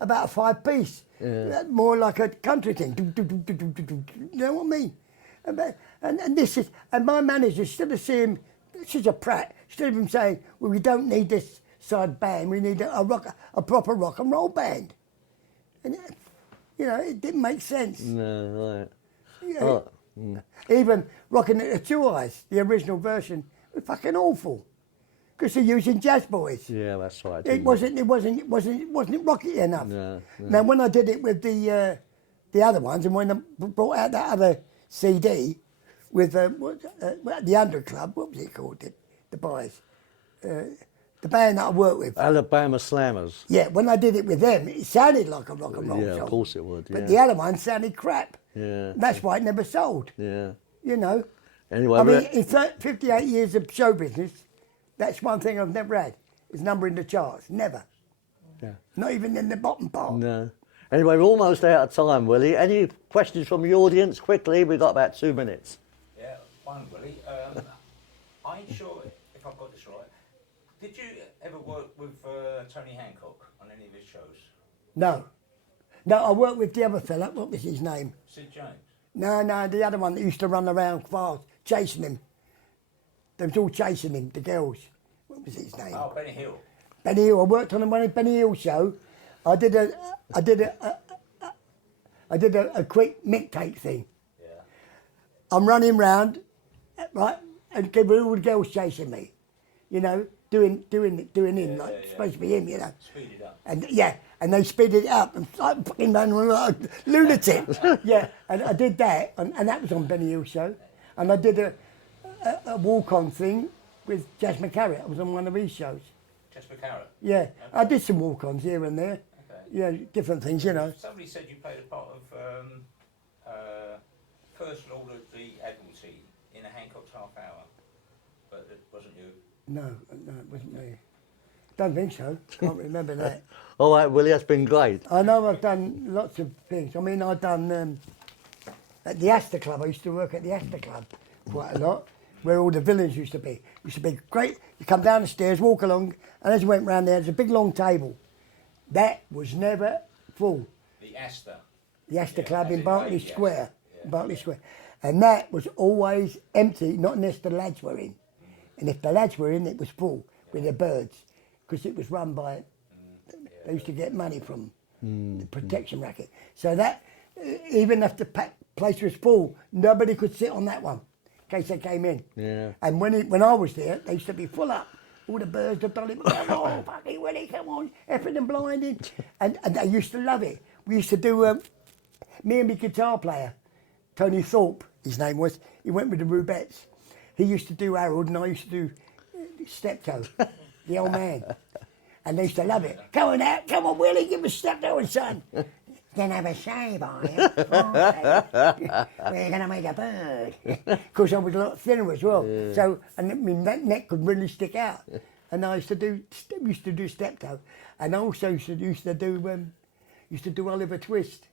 about a 5-piece. Yeah. More like a country thing. You know what I mean? And this is, and my manager, instead of seeing, she's a prat, instead of him saying, well, we don't need this side band, we need a proper rock and roll band. And, you know, it didn't make sense. No, right. You know, even Rocking It to Two Eyes, the original version, was fucking awful. Because they're using jazz boys. Yeah, that's right. It wasn't rocky enough. No. Now, when I did it with the other ones, and when I brought out that other CD with the Under Club, what was it called? The boys, the band that I worked with. Alabama Slammers. Yeah, when I did it with them, it sounded like a rock and roll Yeah, song. of course it would. Yeah. But the other one sounded crap. Yeah. That's why it never sold. Yeah. You know. Anyway, I mean, in 58 years of show business, that's one thing I've never had, is number in the charts. Never. Yeah. Not even in the bottom part. No. Anyway, we're almost out of time, Willie. Any questions from the audience? Quickly, we've got about 2 minutes. Yeah, one, Willie. I ain't sure if I've got this right. Did you ever work with Tony Hancock on any of his shows? No. No, I worked with the other fella. What was his name? Sid James? No, the other one that used to run around fast, chasing him. They was all chasing him, the girls. What was his name? Oh, Benny Hill. Benny Hill. I worked on one Benny Hill show. I did a quick mixtape thing. Yeah. I'm running round, right, and all the girls chasing me, you know, doing him like supposed to be him, you know. Speed it up. And and they speeded it up and I'm fucking running like a lunatic. Yeah, and I did that, and that was on Benny Hill show, and I did a walk-on thing with Jazz McCarrett. I was on one of his shows. Jazz McCarrett? Yeah, Okay. I did some walk-ons here and there. Okay. Yeah, different things, you know. Somebody said you played a part of First Lord of the Admiralty in a Hancock's Half Hour, but it wasn't you. No, it wasn't me. Don't think so. Can't remember that. All right, Willie, that's been great. I know I've done lots of things. I mean, I've done at the Astor Club. I used to work at the Astor Club quite a lot, where all the villains used to be. It used to be great. You come down the stairs, walk along, and as you went round there, there's a big long table. That was never full. The Astor. The Astor Yeah, Club as in in Berkeley Astor. Square. Yeah. Berkeley Square. And that was always empty, not unless the lads were in. And if the lads were in, it was full with their birds, because it was run by, they used to get money from the protection racket. So that, even if the place was full, nobody could sit on that one, in case they came in. Yeah. And when I was there, they used to be full up. All the birds had done it. Oh, fucking Willie, come on, effing and blinding. And they used to love it. We used to do, me and my guitar player, Tony Thorpe, his name was, he went with the Rubettes. He used to do Harold and I used to do Steptoe, the old man. And they used to love it. Come on, Willie, give us Steptoe and son. Then have a shave, are you? We're going to make a bird. Because I was a lot thinner as well. Yeah. So, and I mean, that neck could really stick out. And I used to do Steptoe. And I also used to do Oliver Twist.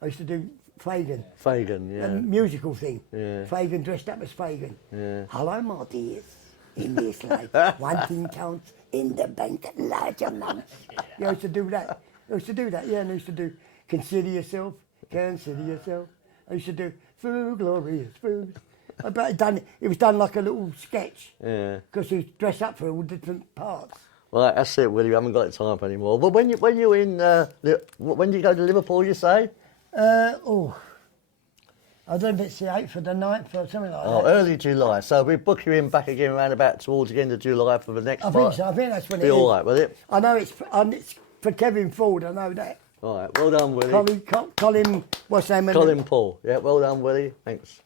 I used to do Fagin. Fagin, yeah. A musical thing. Yeah. Fagin dressed up as Fagin. Yeah. Hello, my dears. In this life, one thing counts, in the bank, large amounts. Yeah, I used to do that. Yeah, and I used to do Consider Yourself. I used to do Food, Glorious Food. But it was done like a little sketch. Yeah. Because he was dressed up for all different parts. Well, that's it, Willie. We haven't got time for anymore. But when you're in, when do you go to Liverpool, you say? I don't know if it's the 8th or the 9th or something like that. Oh, early July. So we book you in back again around about towards the end of July for the next I think so. I think that's when it is. Be all right, will it? I know it's for Kevin Ford. I know that. All right. Well done, Willie. Colin, what's his name? Colin Paul. Yeah, well done, Willie. Thanks.